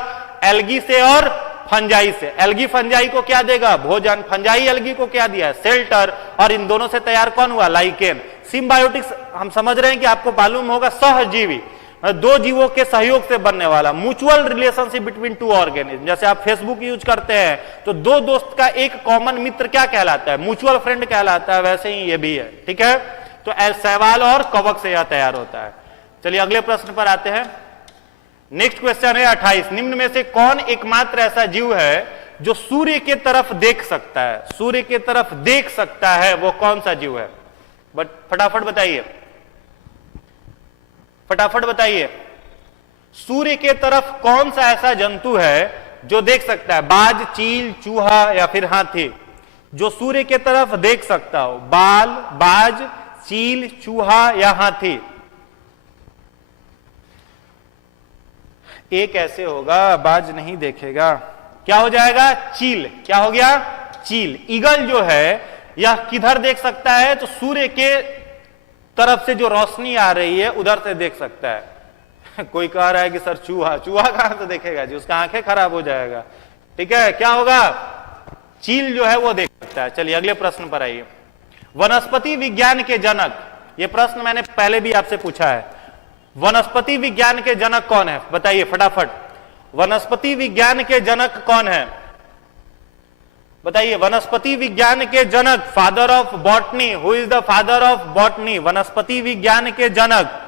एल्गी से और फंजाई से। एल्गी फंजाई को क्या देगा? भोजन। फंजाई एल्गी को क्या दिया है? शेल्टर। और इन दोनों से तैयार कौन हुआ? लाइकेन। सिम्बायोटिक्स हम समझ रहे हैं कि आपको मालूम होगा, सहजीवी, दो जीवों के सहयोग से बनने वाला, mutual relationship between two organism. जैसे आप फेसबुक यूज करते हैं तो दो दोस्त का एक कॉमन मित्र क्या कहलाता है? म्यूचुअल फ्रेंड कहलाता है। वैसे ही ये भी है, ठीक है। तो शैवाल और कवक से यह तैयार होता है। चलिए अगले प्रश्न पर आते हैं। नेक्स्ट क्वेश्चन है 28। निम्न में से कौन एकमात्र ऐसा जीव है जो सूर्य के तरफ देख सकता है? सूर्य के तरफ देख सकता है, वो कौन सा जीव है? बट फटाफट बताइए, फटाफट बताइए। सूर्य के तरफ कौन सा ऐसा जंतु है जो देख सकता है? बाज, चील, चूहा या फिर हाथी? जो सूर्य के तरफ देख सकता हो? बाल, बाज, चील, चूहा या हाथी? एक ऐसे होगा, बाज नहीं देखेगा, क्या हो जाएगा? चील। क्या हो गया? चील। ईगल जो है यह किधर देख सकता है? तो सूर्य के तरफ से जो रोशनी आ रही है उधर से देख सकता है। कोई कह रहा है कि सर चूहा, चूहा कहां से देखेगा जी, उसका आंखें खराब हो जाएगा। ठीक है, क्या होगा? चील जो है वो देख सकता है। चलिए अगले प्रश्न पर आइए। वनस्पति विज्ञान के जनक, यह प्रश्न मैंने पहले भी आपसे पूछा है। वनस्पति विज्ञान के जनक कौन है? बताइए फटाफट। वनस्पति विज्ञान के जनक कौन है? बताइए। वनस्पति विज्ञान के जनक, father of botany, who is the father of botany? वनस्पति विज्ञान के जनक,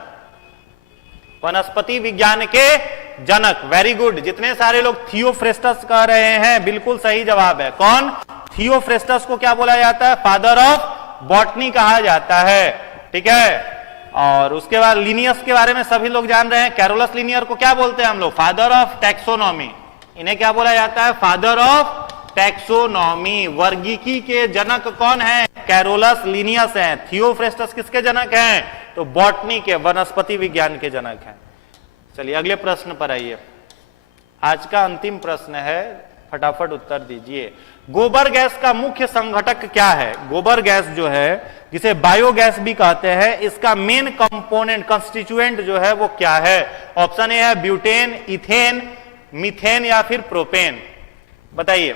वनस्पति विज्ञान के जनक। Very good. जितने सारे लोग थियोफ्रेस्टस कह रहे हैं, बिल्कुल सही जवाब है। कौन? थियोफ्रेस्टस को क्या बोला जाता है? फादर ऑफ बॉटनी कहा जाता है। ठीक है। और उसके बाद लिनियस के बारे में सभी लोग जान रहे हैं। कैरोलस लिनियर को क्या बोलते हैं हम लोग? Father of taxonomy. इन्हें क्या बोला जाता है? Father of taxonomy. वर्गीकी के जनक कौन है? कैरोलस लिनियस हैं। थियोफ्रेस्टस किसके जनक हैं? तो बॉटनी के, वनस्पति विज्ञान के जनक हैं। चलिए अगले प्रश्न पर आइए। आज का अंतिम प्रश्न है, फटाफट उत्तर दीजिए। गोबर गैस का मुख्य संघटक क्या है? गोबर गैस जो है, जिसे बायोगैस भी कहते हैं, इसका मेन कंपोनेंट, कंस्टिट्यूएंट जो है वो क्या है? ऑप्शन ए है ब्यूटेन, इथेन, मीथेन या फिर प्रोपेन। बताइए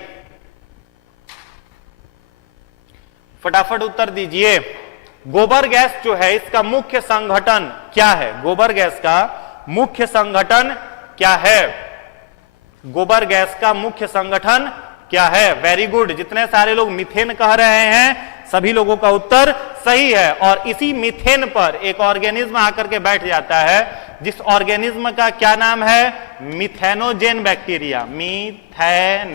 फटाफट उत्तर दीजिए। गोबर गैस जो है इसका मुख्य संघटन क्या है? गोबर गैस का मुख्य संगठन क्या है? गोबर गैस का मुख्य संगठन क्या है? Very good. जितने सारे लोग मीथेन कह रहे हैं सभी लोगों का उत्तर सही है। और इसी मीथेन पर एक ऑर्गेनिज्म आकर के बैठ जाता है, जिस ऑर्गेनिज्म का क्या नाम है? मिथेनोजेन बैक्टीरिया। मिथेनोजेन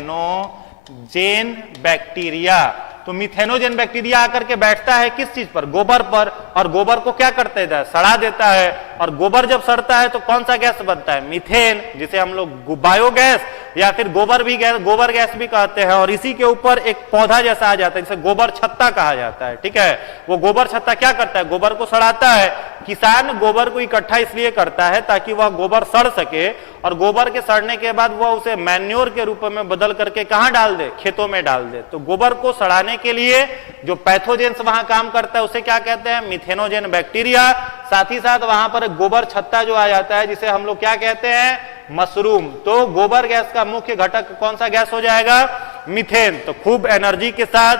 बैक्टीरिया। तो मिथेनोजेन बैक्टीरिया आकर के बैठता है किस चीज पर? गोबर पर। और गोबर को क्या करते हैं? सड़ा देता है। और गोबर जब सड़ता है तो कौन सा गैस बनता है? मीथेन, जिसे हम लोग बायोगैस या फिर गोबर गैस भी कहते हैं। और इसी के ऊपर एक पौधा जैसा आ जाता है जिसे गोबर छत्ता कहा जाता है। ठीक है। वो गोबर छत्ता क्या करता है? गोबर को सड़ाता है। किसान गोबर को इकट्ठा इसलिए करता है ताकि वह गोबर सड़ सके, और गोबर के सड़ने के बाद वह उसे मैन्योर के रूप में बदल करके कहां डाल दे? खेतों में डाल दे। तो गोबर को सड़ाने के लिए जो पैथोजेंस वहां काम करता है उसे क्या कहते हैं? मिथेनोजेन बैक्टीरिया। साथ ही साथ वहां पर गोबर छत्ता जो आ जाता है जिसे हम लोग क्या कहते हैं? मशरूम। तो गोबर गैस का मुख्य घटक कौन सा गैस हो जाएगा? मीथेन। तो खूब एनर्जी के साथ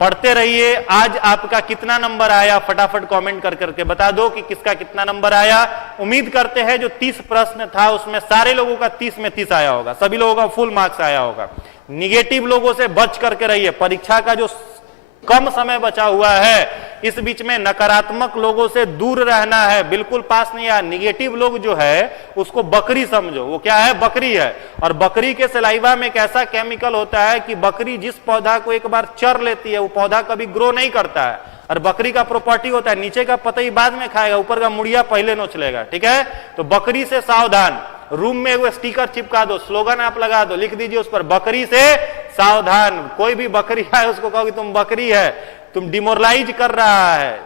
पढ़ते रहिए। आज आपका कितना नंबर आया फटाफट कमेंट कर करके बता दो कि किसका कितना नंबर आया। उम्मीद करते हैं जो 30 प्रश्न था उसमें सारे लोगों का 30 में 30 आया होगा, सभी लोगों का फुल मार्क्स आया होगा। निगेटिव लोगों से बच करके रहिए। परीक्षा का जो कम समय बचा हुआ है इस बीच में नकारात्मक लोगों से दूर रहना है, बिल्कुल पास नहीं आया। निगेटिव लोग जो है उसको बकरी समझो। वो क्या है? बकरी है। और बकरी के सलाइवा में एक ऐसा केमिकल होता है कि बकरी जिस पौधा को एक बार चर लेती है वो पौधा कभी ग्रो नहीं करता है। और बकरी का प्रॉपर्टी होता है नीचे का पतई बाद में खाएगा, ऊपर का मुड़िया पहले नोच लेगा। ठीक है। तो बकरी से सावधान। रूम में वो स्टिकर चिपका दो, स्लोगन आप लगा दो, लिख दीजिए उस पर, बकरी से सावधान। कोई भी बकरी है उसको कहो कि तुम बकरी है, तुम डिमोरलाइज कर रहा है,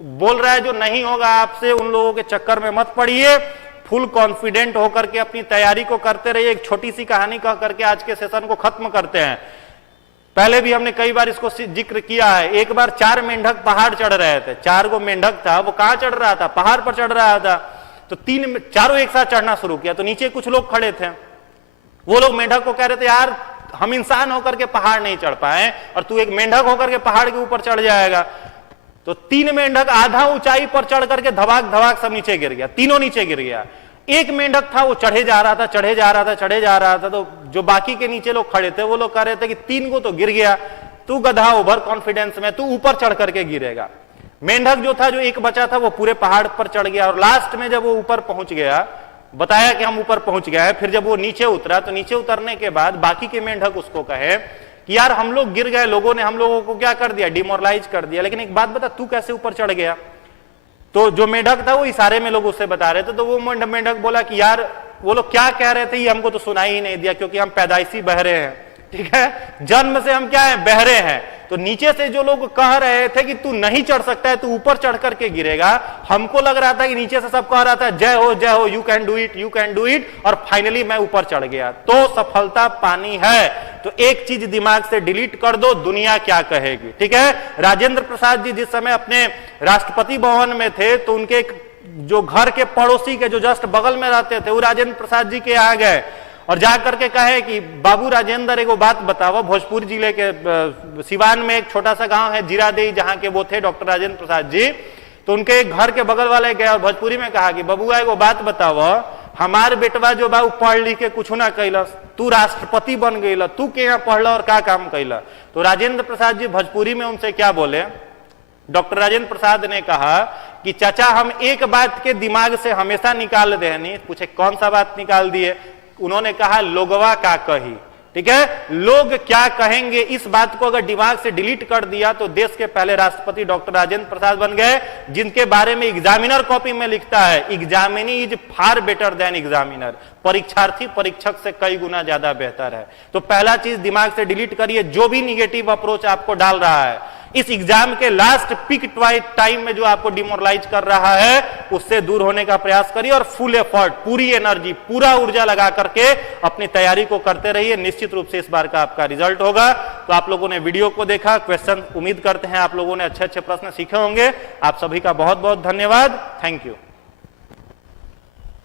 बोल रहा है जो नहीं होगा आपसे, उन लोगों के चक्कर में मत पड़िए। फुल कॉन्फिडेंट होकर के अपनी तैयारी को करते रहिए। एक छोटी सी कहानी कह करके आज के सेशन को खत्म करते हैं। पहले भी हमने कई बार इसको जिक्र किया है। एक बार 4 मेंढक पहाड़ चढ़ रहे थे। 4 गो मेंढक था, वो कहां चढ़ रहा था? पहाड़ पर चढ़ रहा था। तो चारों एक साथ चढ़ना शुरू किया। तो नीचे कुछ लोग खड़े थे, वो लोग मेंढक को कह रहे थे यार हम इंसान होकर के पहाड़ नहीं चढ़ पाए और तू एक मेंढक होकर के पहाड़ के ऊपर चढ़ जाएगा। तो 3 मेंढक आधा ऊंचाई पर चढ़ करके धवाक धवाक सब नीचे गिर गया, तीनों नीचे गिर गया। एक मेंढक था वो चढ़े जा रहा था। तो जो बाकी के नीचे लोग खड़े थे वो लोग कह रहे थे कि 3 को तो गिर गया, तू गधा ओवर कॉन्फिडेंस में तू ऊपर चढ़ करके गिरेगा। मेंढक जो था, जो एक बचा था, वो पूरे पहाड़ पर चढ़ गया। और लास्ट में जब वो ऊपर पहुंच गया, बताया कि हम ऊपर पहुंच गए हैं, फिर जब वो नीचे उतरा तो नीचे उतरने के बाद बाकी के मेंढक उसको कहे कि यार हम लोग गिर गए, लोगों ने हम लोगों को क्या कर दिया? डिमोरलाइज कर दिया। लेकिन एक बात बता, तू कैसे ऊपर चढ़ गया? तो जो मेंढक था वो इशारे में लोग उससे बता रहे थे। तो वो मेंढक बोला कि यार वो लोग क्या कह रहे थे ये हमको तो सुनाई ही नहीं दिया, क्योंकि हम पैदाइशी बहरे हैं, ठीक है, जन्म से हम क्या है, बहरे हैं। तो नीचे से जो लोग कह रहे थे कि तू नहीं चढ़ सकता है, तू ऊपर चढ़ करके गिरेगा, हमको लग रहा था कि नीचे से सब कह रहा था जय हो, you can do it, you can do it, और फाइनली मैं ऊपर चढ़ गया। तो सफलता पानी है। तो एक चीज दिमाग से डिलीट कर दो, दुनिया क्या कहेगी। ठीक है, राजेंद्र प्रसाद जी जिस समय अपने राष्ट्रपति भवन में थे, तो उनके जो घर के पड़ोसी के जो जस्ट बगल में रहते थे, वो राजेंद्र प्रसाद जी के यहाँ गए और जाकर के कहे कि बाबू राजेंद्र एगो बात बताओ, भोजपुर जिले के सिवान में एक छोटा सा गांव है जीरादेई, जहां के वो थे डॉक्टर राजेंद्र प्रसाद जी। तो उनके घर के बगल वाले गए और भोजपुरी में कहा कि बबुआ एगो बात बताओ, हमार बेटवा जो बा पढ़ लिख के कुछ ना कैलस, तू राष्ट्रपति बन गई, तू के यहाँ पढ़ला और क्या काम कैला। तो राजेंद्र प्रसाद जी भोजपुरी में उनसे क्या बोले, डॉक्टर राजेंद्र प्रसाद ने कहा कि चाचा हम एक बात के दिमाग से हमेशा निकाल दे। नहीं पूछे कौन सा बात निकाल दिए, उन्होंने कहा लोगवा का कही। ठीक है, लोग क्या कहेंगे, इस बात को अगर दिमाग से डिलीट कर दिया तो देश के पहले राष्ट्रपति डॉक्टर राजेंद्र प्रसाद बन गए, जिनके बारे में एग्जामिनर कॉपी में लिखता है examinee is far better than examiner, परीक्षार्थी परीक्षक से कई गुना ज्यादा बेहतर है। तो पहला चीज दिमाग से डिलीट करिए, जो भी निगेटिव अप्रोच आपको डाल रहा है इस एग्जाम के लास्ट पिक टाइम में जो आपको डिमोरलाइज कर रहा है, उससे दूर होने का प्रयास करिए और फुल एफर्ट, पूरी एनर्जी, पूरा ऊर्जा लगा करके अपनी तैयारी को करते रहिए। निश्चित रूप से इस बार का आपका रिजल्ट होगा। तो आप लोगों ने वीडियो को देखा, क्वेश्चन उम्मीद करते हैं आप लोगों ने अच्छे अच्छे प्रश्न सीखे होंगे। आप सभी का बहुत बहुत धन्यवाद। Thank you.